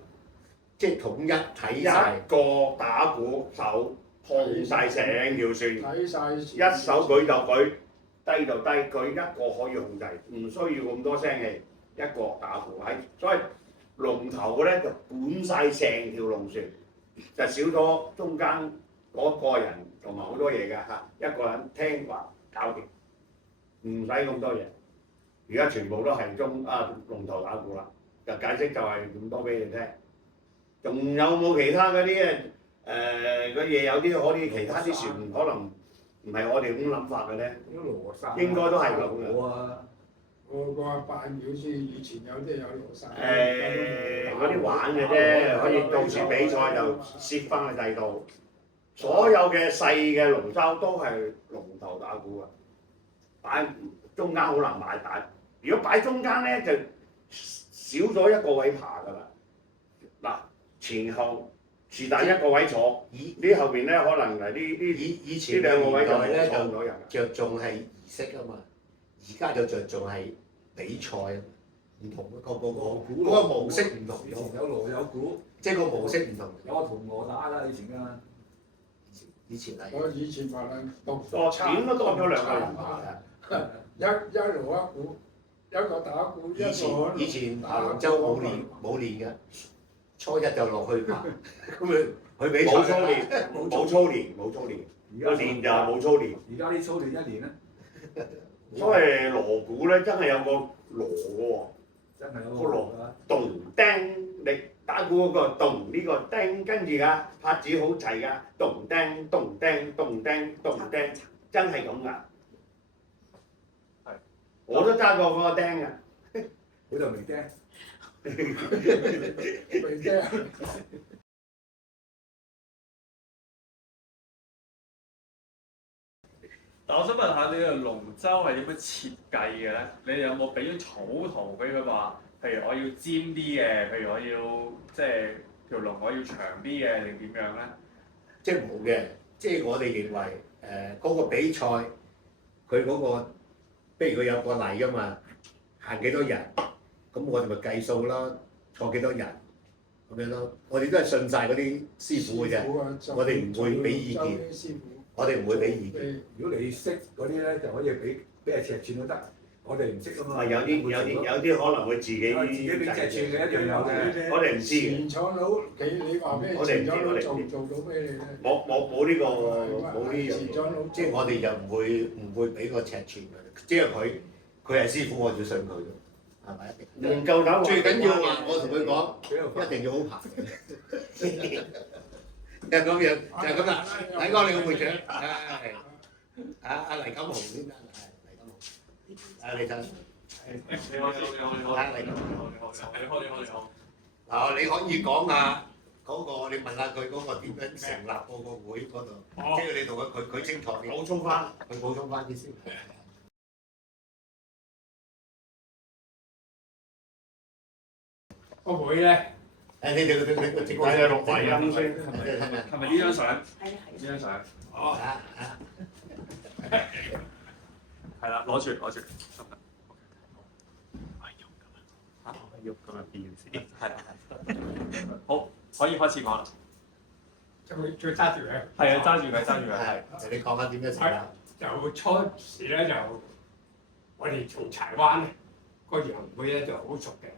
即係統一睇一晒。個打鼓手控晒成條船，睇晒。一手舉就舉，低就低，佢一個可以控制，唔需要咁多聲氣，一個打鼓喺，所以龍頭嘅咧就管晒成條龍船，就少咗中間嗰個人同埋好多嘢㗎嚇，一個人聽話搞掂，唔使咁多嘢。而家全部都係龍頭打鼓啦，就解釋就係咁多俾你聽。仲有冇其他嗰啲嗰嘢有啲可以其他啲船可能唔係我哋咁諗法嘅咧？羅山應該都係咁嘅。我個拜廟先，以前有啲有羅山。嗰啲玩嘅啫，可以到時比賽就攝翻去第度。所有嘅細嘅龍舟都係龍頭打鼓啊，擺中間好難擺。如果擺中間咧，就少咗一個位爬㗎啦。嗱，前後是但一個位坐，呢後邊咧可能係以前呢兩個位就咧坐唔到人。着重係儀式啊嘛，而家就着重係比賽啊，唔同嗰個模式唔同以前有鑼有鼓，即係個模式唔同。有個銅鑼打啦，以前㗎。以前係我以前話啦，點都多咗兩個人爬嘅。一鑼一鼓，一個打鼓，以前爬龍舟冇練嘅，初一就落去爬，咁佢比賽冇操練，個練就係冇操練。而家啲操練一年咧，所謂鑼鼓咧，真係有個鑼嘅喎，真係有個鑼咚叮，你打鼓嗰個咚呢個叮，跟住㗎拍子好齊㗎，咚叮咚叮咚叮咚叮，真係咁㗎。係，我都揸過嗰個釘㗎。佢就未釘。未驚。但我想問下你個龍舟係點樣設計嘅咧？你有冇俾咗草圖俾佢話？譬如我要尖啲嘅，譬如我要即係條龍我要長啲嘅，定點樣咧？即係冇嘅，即係我哋認為嗰個比賽佢嗰個，譬如佢有個例㗎嘛，限幾多人，咁我哋咪計數啦，坐幾多人咁樣咯。我哋都係信晒嗰啲師傅嘅啫，我哋唔會俾意見。我哋唔會俾意見。如果你識嗰啲咧，就可以俾人尺寸都得。我哋唔識啊嘛。有啲可能會自己俾尺寸嘅一樣有嘅。我哋唔知嘅。前廠佬，你話咩？前廠佬做到咩咧？冇呢個冇呢樣前廠佬，即係我哋就唔會俾個尺寸佢，即係佢係師傅，我就信佢咯，係咪？唔夠膽。最緊要話我同佢講，一定要好爬。就咁樣，就係咁啦。睇哥你個會長，阿黎錦雄先啦，黎錦雄，李生，你好。嗱，你可以講下嗰個，你問下佢嗰個點樣成立嗰個會嗰度，即係你同佢清楚啲。補充翻，佢補充翻啲先。個會咧。誒，你睇下錄埋音先，係咪呢張相？呢張相。哦。係啦，攞住。喐咁啊變先。係啦。好，可以開始講啦。就揸住佢。係啊，揸住佢。係。你講下點樣成立？就初時咧就我哋從柴灣咧個洋會咧就好熟嘅。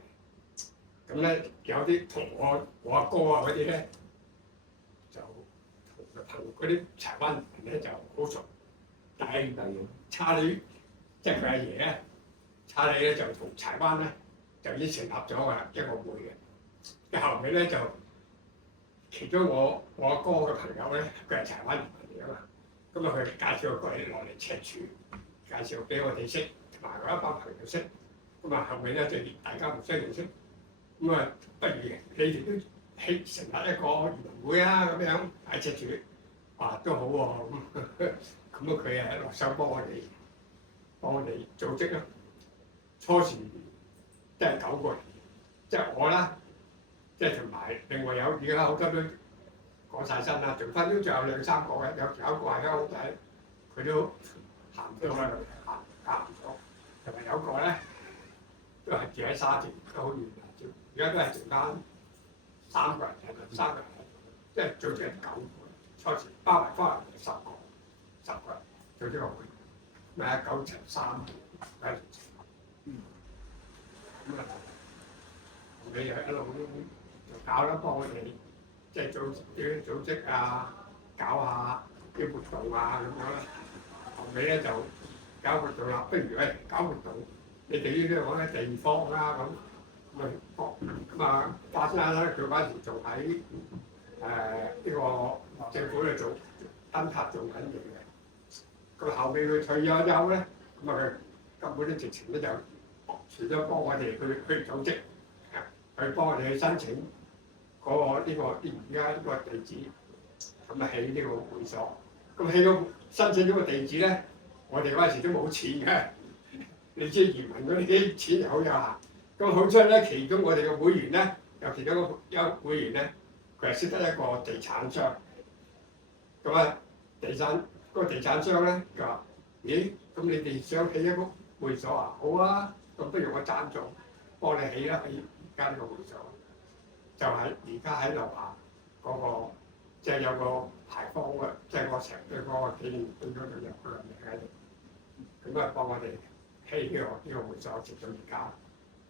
咁咧有啲同我阿哥啊嗰啲咧，就同嗰啲柴灣人咧就好熟，但係查理即係佢阿爺咧，查理咧就同柴灣咧就已經成立咗㗎啦一個會嘅。咁後尾咧就其中我阿哥嘅朋友咧，佢係柴灣人嚟㗎嘛，咁啊佢介紹佢落嚟赤柱，介紹俾我哋識，同埋我一班朋友識，咁啊後尾咧就大家互相認識。咁啊，不如你哋都成立一個兒童會啊，咁樣喺赤柱，哇都好喎、咁佢啊落手幫我哋組織啦。初時即係9個人，即係我啦，即係同埋另外有而家好多都講晒身啦，仲分都仲有2、3個嘅，有一個係好仔，佢都行咗啦，行唔到，同埋有個咧都係住喺沙田，都好遠。而家都係剩翻3個人，3個人，即係組織係9個。初時包埋翻嚟10個人組織個會，咪9乘3，咁啊，你又一路就搞啦，幫我哋即係組織啊，搞下啲活動啊咁樣啦。後尾咧就搞活動啦，不如搞活動，你哋呢啲講嘅地方啦咁啊花生咧，佢嗰陣時仲喺呢個政府度做燈塔做緊嘢嘅。咁後尾佢退咗之後咧，咁啊佢根本都直情咧就除咗幫我哋去組織，去幫我哋去申請嗰個而家呢個地址，咁啊起呢個會所。咁起個申請咗個地址咧，我哋嗰陣時都冇錢嘅，你知移民嗰啲錢好有限。咁好彩咧，其中我哋嘅會員咧，有其中一個會員咧，佢係識得一個地產商。咁啊，嗰個地產商咧，佢話：咦，咁你哋想起一個會所啊？好啊，咁不如我贊助，幫你起啦，起而家呢個會所。就係而家喺樓下嗰個，即係有個牌坊嘅，即係個成對嗰個紀念館嗰度有佢個名喺度。咁啊，幫我哋起呢個會所，直到而家。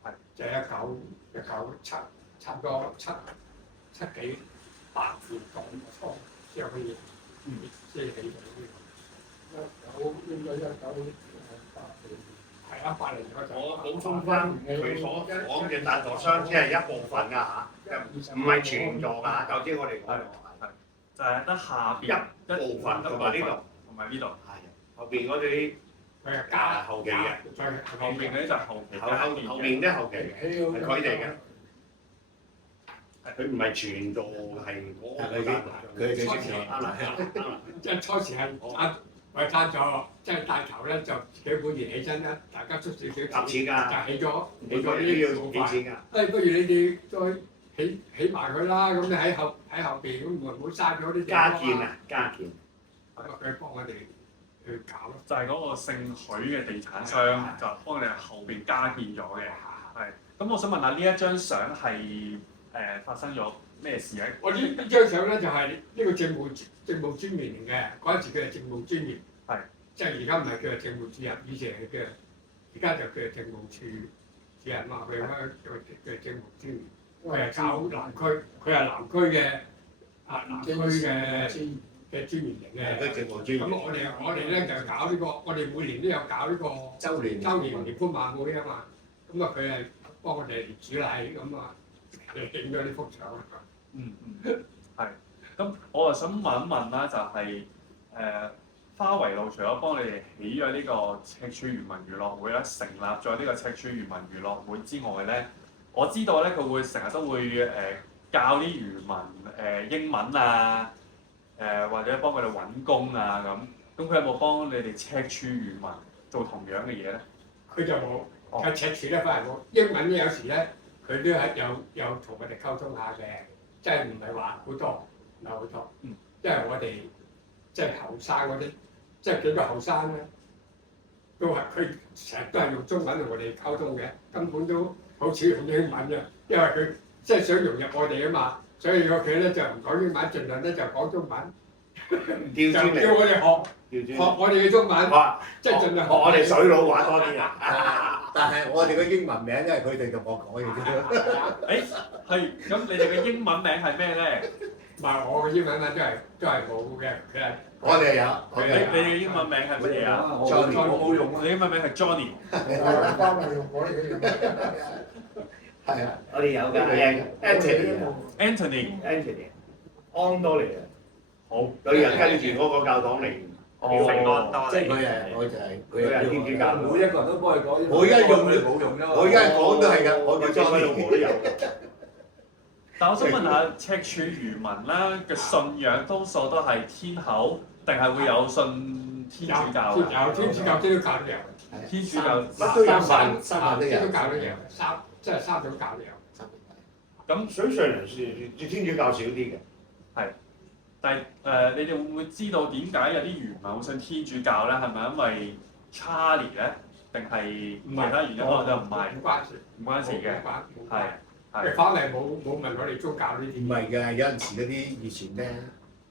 係，就係1997，差唔多七幾8年代初先可以即係起到呢個。應該1988年。係啊，80年嗰陣。我補充翻佢所講嘅贊助商，只係一部分㗎嚇，唔係全座㗎。頭先我哋講就係得下邊一部分同埋呢度，同埋呢度。係後邊嗰啲佢係加後期嘅，後邊嗰啲就後期加建後邊啲後期嘅係佢哋嘅，佢唔係全座係嗰個贊助商。佢最清楚。即係初時係我贊助，即係帶頭咧就自己本年起身啦，大家出少少夾錢㗎，就起咗你嗰啲要幾錢㗎？不如你哋再起埋佢啦，咁你喺後邊咁唔好嘥咗啲加建啊，加建。咁啊，佢幫我哋去搞咯。就係嗰個姓許嘅地產商就幫你後邊加建咗嘅。係。咁我想問下呢一張相係發生咗咩事咧？我呢張相咧就係呢個政務專員嚟嘅，嗰陣時佢係政務專員，係即係而家唔係叫做政務主任，以前係叫，而家就叫做政務處主任嘛，佢而家叫政務專員，佢係搞南區，佢係南區嘅南區嘅專員嚟嘅。佢政務專員。咁我哋咧就搞呢個，我哋每年都有搞呢個周年年歡晚會啊嘛，咁啊佢係幫我哋主禮咁啊，影咗呢幅相。係。咁我就想問一問啦，就係花圍路除咗幫你哋起咗呢個赤柱漁民娛樂會啦，成立咗呢個赤柱漁民娛樂會之外咧，我知道咧佢會成日都會教啲漁民英文啊，或者幫佢哋揾工啊咁。咁佢有冇幫你哋赤柱漁民做同樣嘅嘢咧？佢就冇，喺赤柱咧反而冇。英文咧有時咧，佢都係有同我哋溝通下嘅，即係唔係話好多，唔係好多。因為我哋即係後生嗰啲，即係幾個後生咧，都係佢成日都係用中文同我哋溝通嘅，根本都好少用英文嘅，因為佢即係想融入我哋啊嘛，所以我哋咧就唔講英文，盡量咧就講中文，就叫我哋學我哋嘅中文，即係盡量學我哋水佬玩多啲啊！但係我哋嘅英文名，因為佢哋同我改嘅啫。係。咁你哋嘅英文名係咩咧？唔係我嘅英文名都係冇嘅，佢係我哋有，你嘅英文名係乜嘢啊？我冇用啊。你英文名係 Johnny。翻嚟用我呢個。係啊，我哋有㗎，Anthony，安多尼啊，好。佢又跟住嗰個教堂嚟。即係我就係佢係天主教，每一個人都幫佢講。我而家用你冇用啫嘛。我而家講都係㗎，我叫裝喺度我都有。但我想問下赤柱漁民啦嘅信仰多數都係天后，定係會有信天主教？有天主教、基督教都有。天主教乜都有份，基督教都有，即係三種教都有。咁水上人是天主教少啲嘅。但係你哋會唔會知道點解有啲漁民會信天主教咧？係咪因為 Charlie 咧，定係其他原因？可能就唔係。唔關事嘅。係。反嚟冇問我哋宗教呢啲。唔係嘅，有陣時嗰啲以前咧，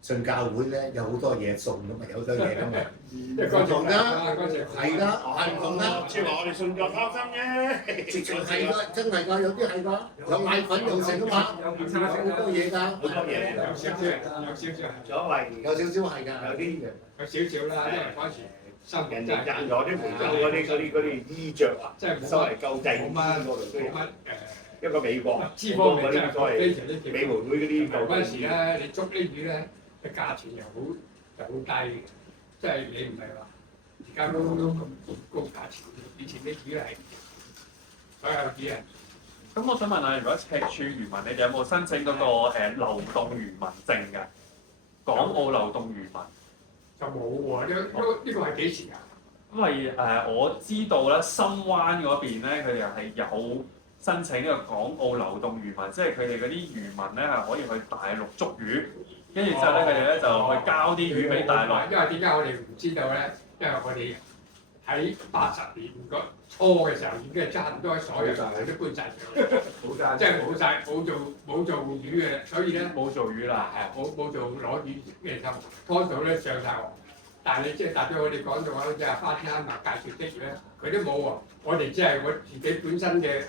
信教會咧有好多嘢送㗎嘛，有好多嘢㗎嘛，因為嗰陣係㗎，係唔同㗎。即係話我哋信教貪心啫，直情係㗎，真係㗎，有啲係㗎，有奶粉有剩㗎嘛，有健好多嘢㗎，好多嘢有少少，所謂有少少係㗎，有啲有少少啦，因為嗰時生活人真係哋賺咗啲回收嗰啲衣着啊，即係收嚟救濟冇乜嗰度都有冇乜一個美國資方面真係嗰啲所謂非常之美媒會嗰啲救嗰陣時濟。咧，你捉呢魚咧嘅價錢又好低嘅，即係你唔係話而家都咁高價錢。以前啲魚係所有魚啊，咁我想問下，如果赤柱漁民，你哋有冇申請嗰個流動漁民證㗎？港澳流動漁民。就冇喎。呢個係幾時啊？因為我知道咧，深灣嗰邊咧，佢哋係有申請一個港澳流動漁民，即係佢哋嗰啲漁民咧係可以去大陸捉魚，跟住之後咧佢哋咧就去交啲魚俾大陸。因為點解我哋唔知道咧？因為我哋喺80年個初嘅時候已經係差唔多所有人都搬晒上嚟，冇晒，即係冇做魚嘅，所以咧冇做魚啦，冇做攞魚嘅生活，多數咧上晒岸。但係你即係代表我哋講到話，即係花天啱介紹的咧，佢都冇喎。我哋只係我自己本身嘅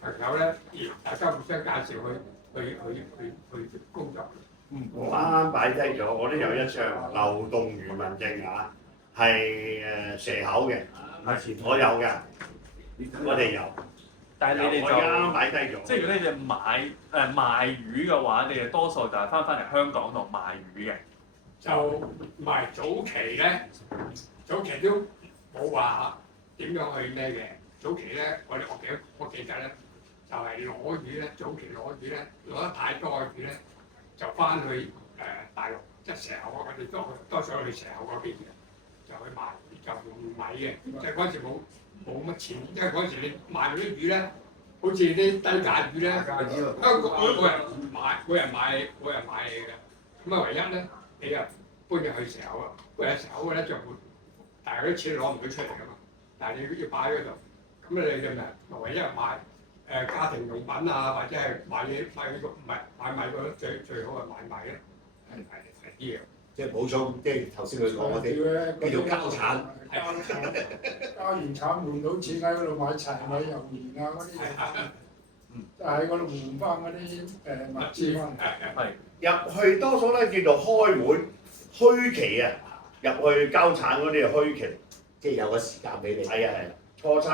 朋友咧，而大家互相介紹去工作。我啱啱擺低咗，我都有一張流動漁民證啊，係蛇口嘅，我有嘅，我哋有。但係你哋我啱啱就擺低咗。即係如果你哋賣魚嘅話，你哋多數就係翻嚟香港度賣魚嘅。就唔係早期咧，早期都冇話點樣去咩嘅。早期咧，我記得咧，就係攞魚咧，早期攞魚咧，攞得太多嘅魚咧，就翻去大陸，即係蛇口啊！我哋多數去蛇口嗰邊嘅，就去賣，就用米嘅。即係嗰陣時冇乜錢，因為嗰陣時你賣嗰啲魚咧，好似啲低價魚咧，香港冇人買嘅。咁啊，唯一咧。你又搬入去蛇口啊？搬入蛇口嘅咧就會，但係嗰啲錢攞唔到出嚟噶嘛。但係你要擺喺嗰度，咁你就咪唯一買家庭用品啊，或者係買米嗰最好係買米咧，係啲嘢。即係補充，即係頭先佢講我哋叫做交產，交完產換到錢喺嗰度買柴米油鹽啊嗰啲，就喺嗰度換翻嗰啲物資翻嚟。係。入去多數咧叫做開會虛期啊，入去交產嗰啲係虛期，即係有個時間俾你。係啊，初七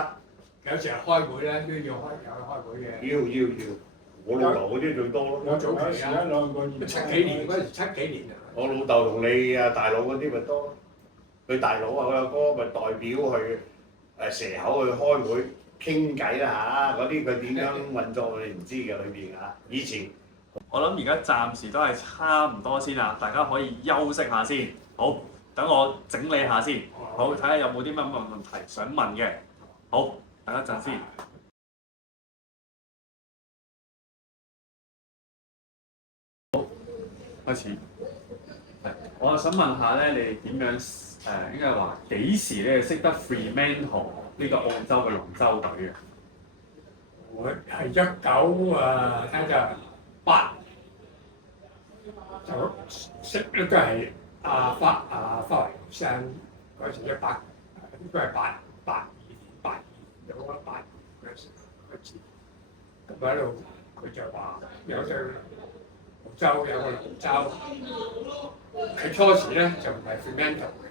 有時候開會咧都要開會嘅。要，我老豆嗰啲最多咯。我早期啊，兩個月。七幾年嗰陣時，7幾年啊。我老豆同你啊大佬嗰啲咪多，佢大佬啊佢阿哥咪代表去蛇口去開會傾偈啦嚇，嗰啲佢點樣運作我哋唔知嘅裏邊嚇，以前。我諗而家暫時都係差唔多先啦，大家可以休息下先。好，等我整理下先。好，睇下有冇啲乜問題想問嘅。好，等一陣先。好，開始。我想問下咧，你哋點樣應該話幾時咧識得 Fremantle 呢個澳洲嘅龍舟隊嘅？我係睇就8就識咧都係花維生嗰時18，應該係82有嗰8嗰時開始。咁喺度佢就話有隻龍舟有個龍舟，佢初時咧就唔係 Fremantle 嘅，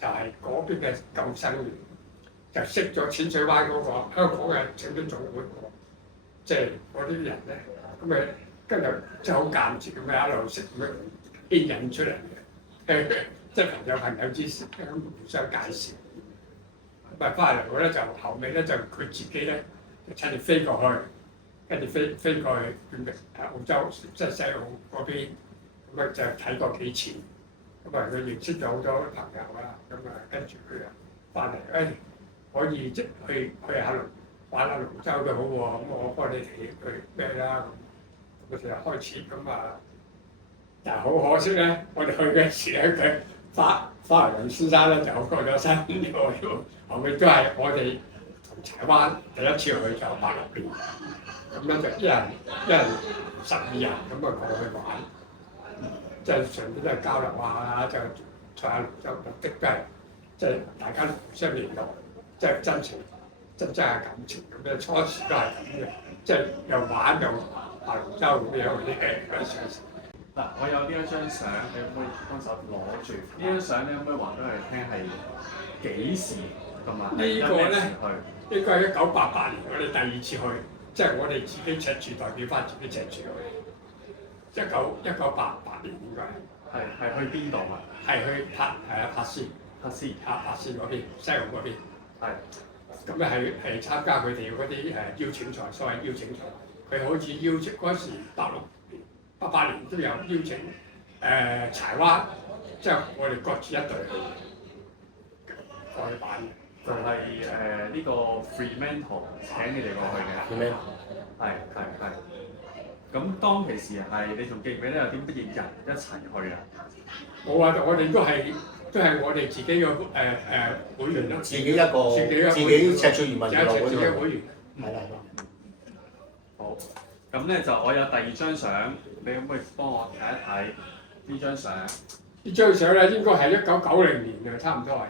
就係嗰邊嘅救生員，就識咗淺水灣嗰個香港嘅請兵總會即係嗰啲人咧，咁咪跟住即係好間接咁樣一路識咁樣牽引出嚟嘅，即係朋友之間互相介紹。咁啊翻嚟咧就後尾咧就佢自己咧就親自飛過去，跟住飛過去澳洲即係西澳嗰邊，咁啊就睇過幾次，咁啊佢認識咗好多朋友啦，咁啊跟住佢啊翻嚟可以即去下玩下龍舟就好喎，咁我幫你哋去咩啦咁，佢就開始咁啊，但係好可惜咧，我哋去嘅時咧佢花維先生咧就過咗身，後尾都係我哋同柴灣第一次去就86年，咁樣就一人12人咁啊過去玩，即係上邊都係交流啊，就賽下龍舟，目的都係即係大家互相聯絡，即係真情真係感情咁樣。初時都係咁嘅，即係又玩又下龍舟咁樣嗰啲嘅。嗱，我有呢一張相，你可唔可以幫手攞住？呢張相咧，可唔可以話俾我哋聽係幾時同埋呢個咧去？應該係1988年我哋第二次去，即係我哋自己赤柱代表翻自己赤柱去。1988年應該係去邊度啊？係去柏斯柏斯嗰邊，西澳嗰邊。係咁咧係參加佢哋嗰啲邀請賽，所謂邀請賽。佢好似邀請嗰時86年、88年都有邀請柴灣，即係我哋各自一隊去過去玩嘅。就係呢個 Fremantle 請你哋過去嘅。係。咁當其時係你仲記唔記得有啲乜嘢人一齊去啊？冇啊！我哋都係我哋自己嘅會員咯。自己赤柱漁民娛樂會嘅會員。係啦。好，咁咧就我有第二張相，你可唔可以幫我睇一睇呢張相？呢張相咧應該係1990年嘅，差唔多係。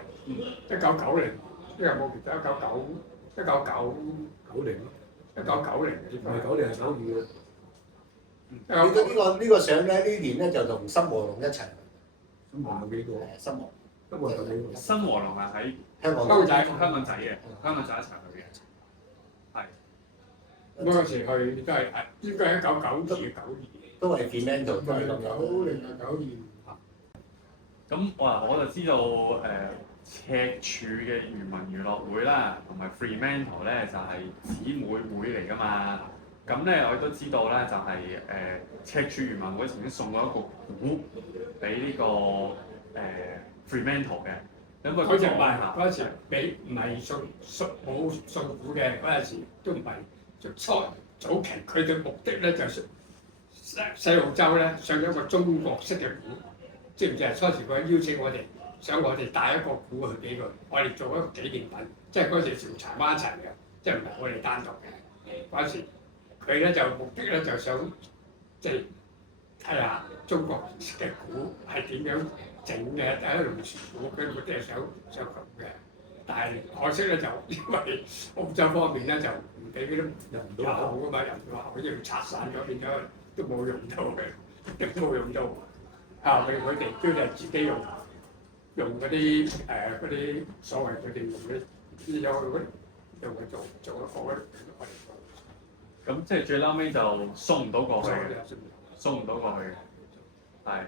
1990年，因為冇記得199090 1990年嘅唔係90係92嘅。呢個相咧，呢年咧就同新和龍一齊。新和龍幾個？新和新和龍幾個？新和龍係喺香港香仔香港仔嘅，香港仔一齊去嘅。係。嗰陣時去都係應該係1992、92。都係 Fremantle 都係咁樣。90定係92。咁我就知道赤柱嘅漁民娛樂會啦，同埋 Fremantle 咧就係姊妹會嚟㗎嘛。咁咧我亦都知道咧，就係赤柱漁民會曾經送過一個鼓俾呢個Fremantle 嘅。咁嗰隻唔係嗰陣時俾唔係冇送鼓嘅，嗰陣時都唔係早期佢嘅目的咧就係細路洲咧上咗一個中國式嘅鼓，知唔知啊？初時佢邀請我哋，想我哋帶一個鼓去俾佢，我哋做一個紀念品，即係嗰陣時同柴灣一齊嘅，即係唔係我哋單獨嘅嗰陣時。佢咧就目的咧就想即係睇下中國嘅鼓係點樣整嘅，第一龍船鼓佢目的係想咁嘅，但係可惜咧就因為澳洲方面咧就唔俾嗰啲入口㗎嘛，入唔到口，因為拆散咗變咗都冇用到嘅，都冇用到啊！佢哋都係自己用嗰啲所謂佢哋用用去做一個我哋。咁即係最嬲尾就送唔到過去嘅，送唔到過去嘅，係。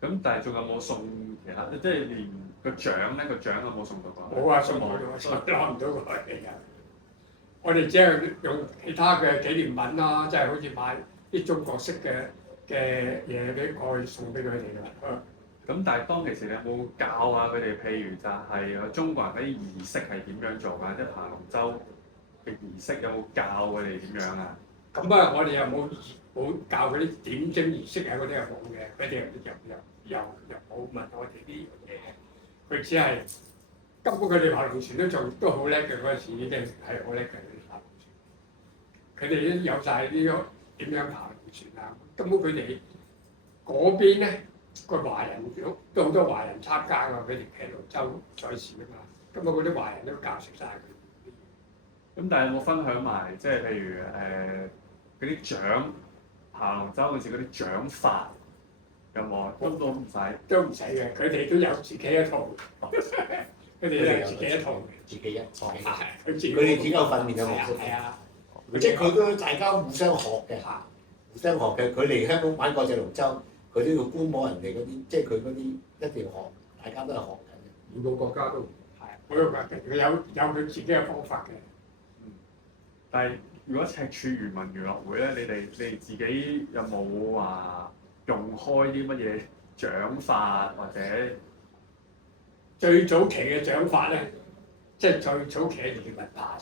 咁但係仲有冇送其他？即係連個獎咧，個獎有冇送到過去？冇啊，送唔到，攞唔到過去㗎。我哋只係用其他嘅紀念品啦，即係好似買啲中國式嘅嘢俾過去送俾佢哋㗎。咁但係當其時你有冇教下佢哋？譬如就係中國人嗰啲儀式係點樣做㗎？即係爬龍舟嘅儀式有冇教佢哋點樣啊？咁啊，我哋又冇教嗰啲點睛儀式啊，嗰啲係冇嘅。佢哋又冇問我哋呢樣嘢。佢只係根本佢哋爬龍船都好叻嘅，嗰陣時已經係好叻嘅爬龍船。佢哋都有晒呢個點樣爬龍船啊！根本佢哋嗰邊咧個華人都好多華人參加㗎，佢哋騎龍舟賽事啊嘛。根本嗰啲華人都教識晒佢。咁但係有冇分享埋即係譬如嗰啲獎爬龍舟嗰時嗰啲獎法有冇啊？都唔使，都唔使嘅，佢哋都有自己一套，佢哋都有自己一套，自己一套。佢哋只有訓練嘅模式。係啊，即係佢都大家互相學嘅，互相學嘅。佢嚟香港玩國際龍舟，佢都要觀摩人哋嗰啲，即係佢嗰啲一定要學，大家都係學緊嘅。每個國家都係，每個國家佢有佢自己嘅方法嘅。但係如果赤柱漁民娛樂會咧，你哋自己有冇話用開啲乜嘢獎法或者最早期嘅獎法咧，即係最早期嘅漁民爬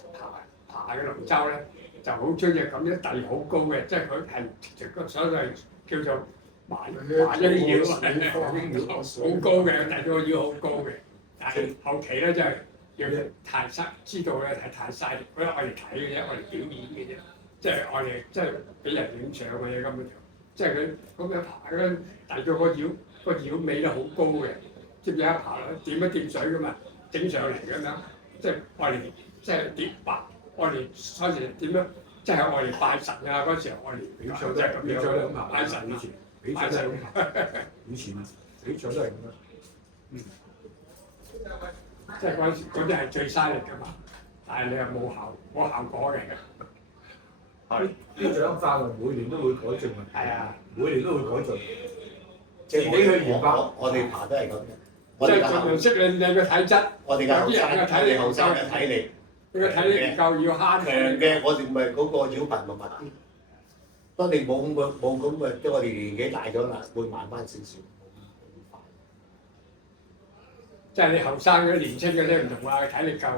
嘅龍舟咧，就好中意咁樣遞好高嘅，即係佢係直個所謂叫做華英繞好高嘅，遞到腰好高嘅。但係後期咧真係。要太犀知道咧係太犀利，我哋睇嘅啫，我哋表演嘅啫，即係我哋即係俾人影相嘅啫，根本就即係佢咁樣爬嗰陣，大咗個繞尾咧好高嘅，知唔知一爬落掂一掂水噶嘛，整上嚟咁樣，即係我哋即係點白，我哋嗰時點樣，即係我哋拜神啊嗰時候我哋比賽即係咁樣咁爬，拜神以前比賽都係咁爬，以前啊比賽都係咁樣。即係嗰陣時嗰啲係最犀利㗎嘛，但係你又冇效果嘅。啲獎法啊，每年都會改進啊，係啊，每年都會改進。即係自己去研發我哋爬都係咁嘅。即係盡量適應你嘅體質。我哋嘅後生，後生嘅體力你嘅體力唔夠要慳強嘅，我哋咪嗰個擾頻咪密啲。當你冇咁嘅，即係我哋年紀大咗啦，會慢翻少少。即係你後生嗰啲年青嘅咧唔同啊，體力夠，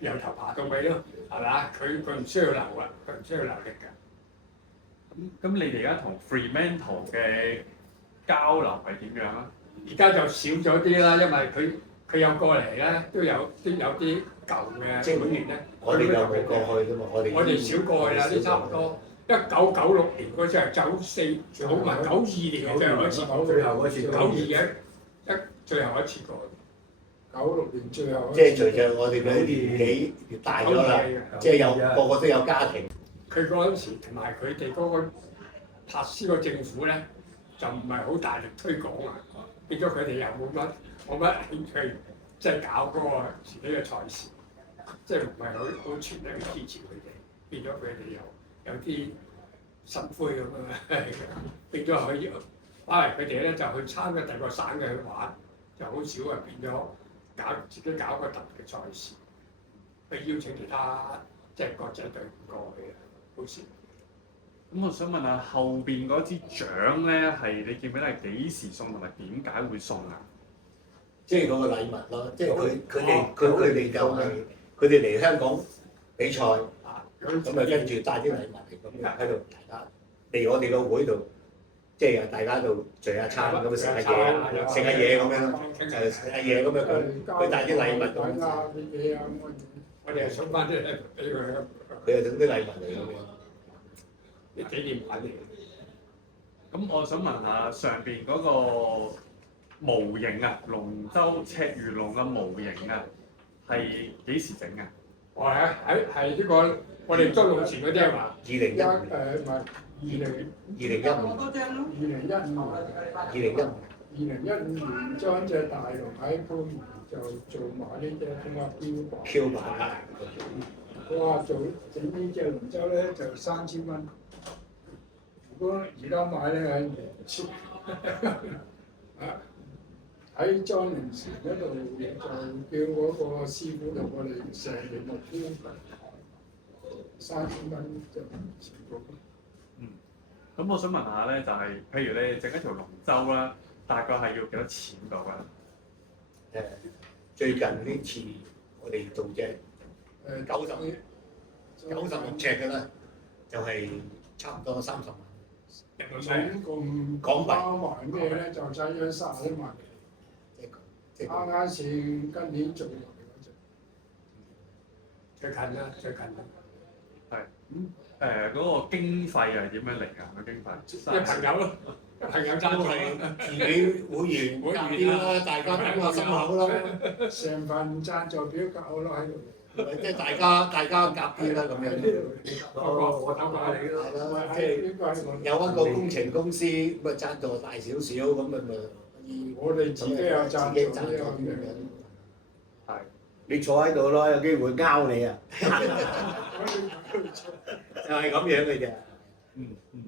由頭爬到尾咯，係嘛？佢唔需要流啊，佢唔需要流力㗎。咁你哋而家同 Fremantle 嘅交流係點樣啊？而家就少咗啲啦，因為佢有過嚟咧，都有啲舊嘅會員咧。我哋又冇過去啫嘛，我哋少過去啦，啲差唔多。1996年嗰陣係94，好埋92年嘅最後一次，最後嗰次92嘅最後一次過。96年最後。即係隨着我哋嘅年紀越大咗啦，即係有個個都有家庭。佢嗰陣時同埋佢哋嗰個柏斯個政府咧，就唔係好大力推廣啊，變咗佢哋又冇乜興趣，即係搞嗰個自己嘅賽事，即係唔係好全力去支持佢哋，變咗佢哋有啲心灰咁樣，變咗可以翻嚟佢哋咧就去參加第二個省嘅去玩，就好少啊變咗自己搞個特別嘅賽事，去邀請其他即係國際隊伍過去嘅，好少。咁我想問下後邊嗰支獎咧係你記唔記得係幾時送同埋點解會送啊？即係嗰個禮物咯，即係佢哋就係佢哋嚟香港比賽，咁啊跟住帶啲禮物嚟咁樣喺度大家嚟我哋個會度，即係大家度聚下餐咁啊食下嘢咁樣，食下嘢咁樣佢帶啲禮物咁樣，我哋係送翻啲禮物俾佢，佢又整啲禮物嚟咁樣。啲紀念品嚟嘅。咁我想問下上邊嗰個模型啊，龍舟赤魚龍嘅模型啊，係幾時整啊？我係呢個我哋中路前嗰啲係嘛2015唔係2015年將隻大龍喺番禺就做埋呢隻咁嘅標靶。我話整呢隻龍舟咧就3000蚊，如果而家買咧係2000，喺莊寧前嗰度就叫嗰個師傅同我哋成年目標3000蚊就全部。咁我想問下咧，就係、譬如你哋整一條龍舟啦，大概係要幾多錢到啊？最近呢次我哋做隻96尺嘅啦，就係差唔多30萬。總共港幣包埋咩咧？就使咗31萬。即係啱先今年做落嚟嗰隻。最近啦，最近啦。嗰個經費係點樣嚟㗎？個經費？啲朋友咯，朋友贊助都係自己會員夾啲啦，大家揼下心口啦，成份贊助表格咯喺度。即係大家夾啲啦咁樣。我等下你咯。係啦，即係有一個工程公司咁啊贊助大少少咁咪可以。我哋自己有贊助咁樣。係。你坐喺度咯，有機會拗你啊！就係咁樣嘅啫。嗯嗯。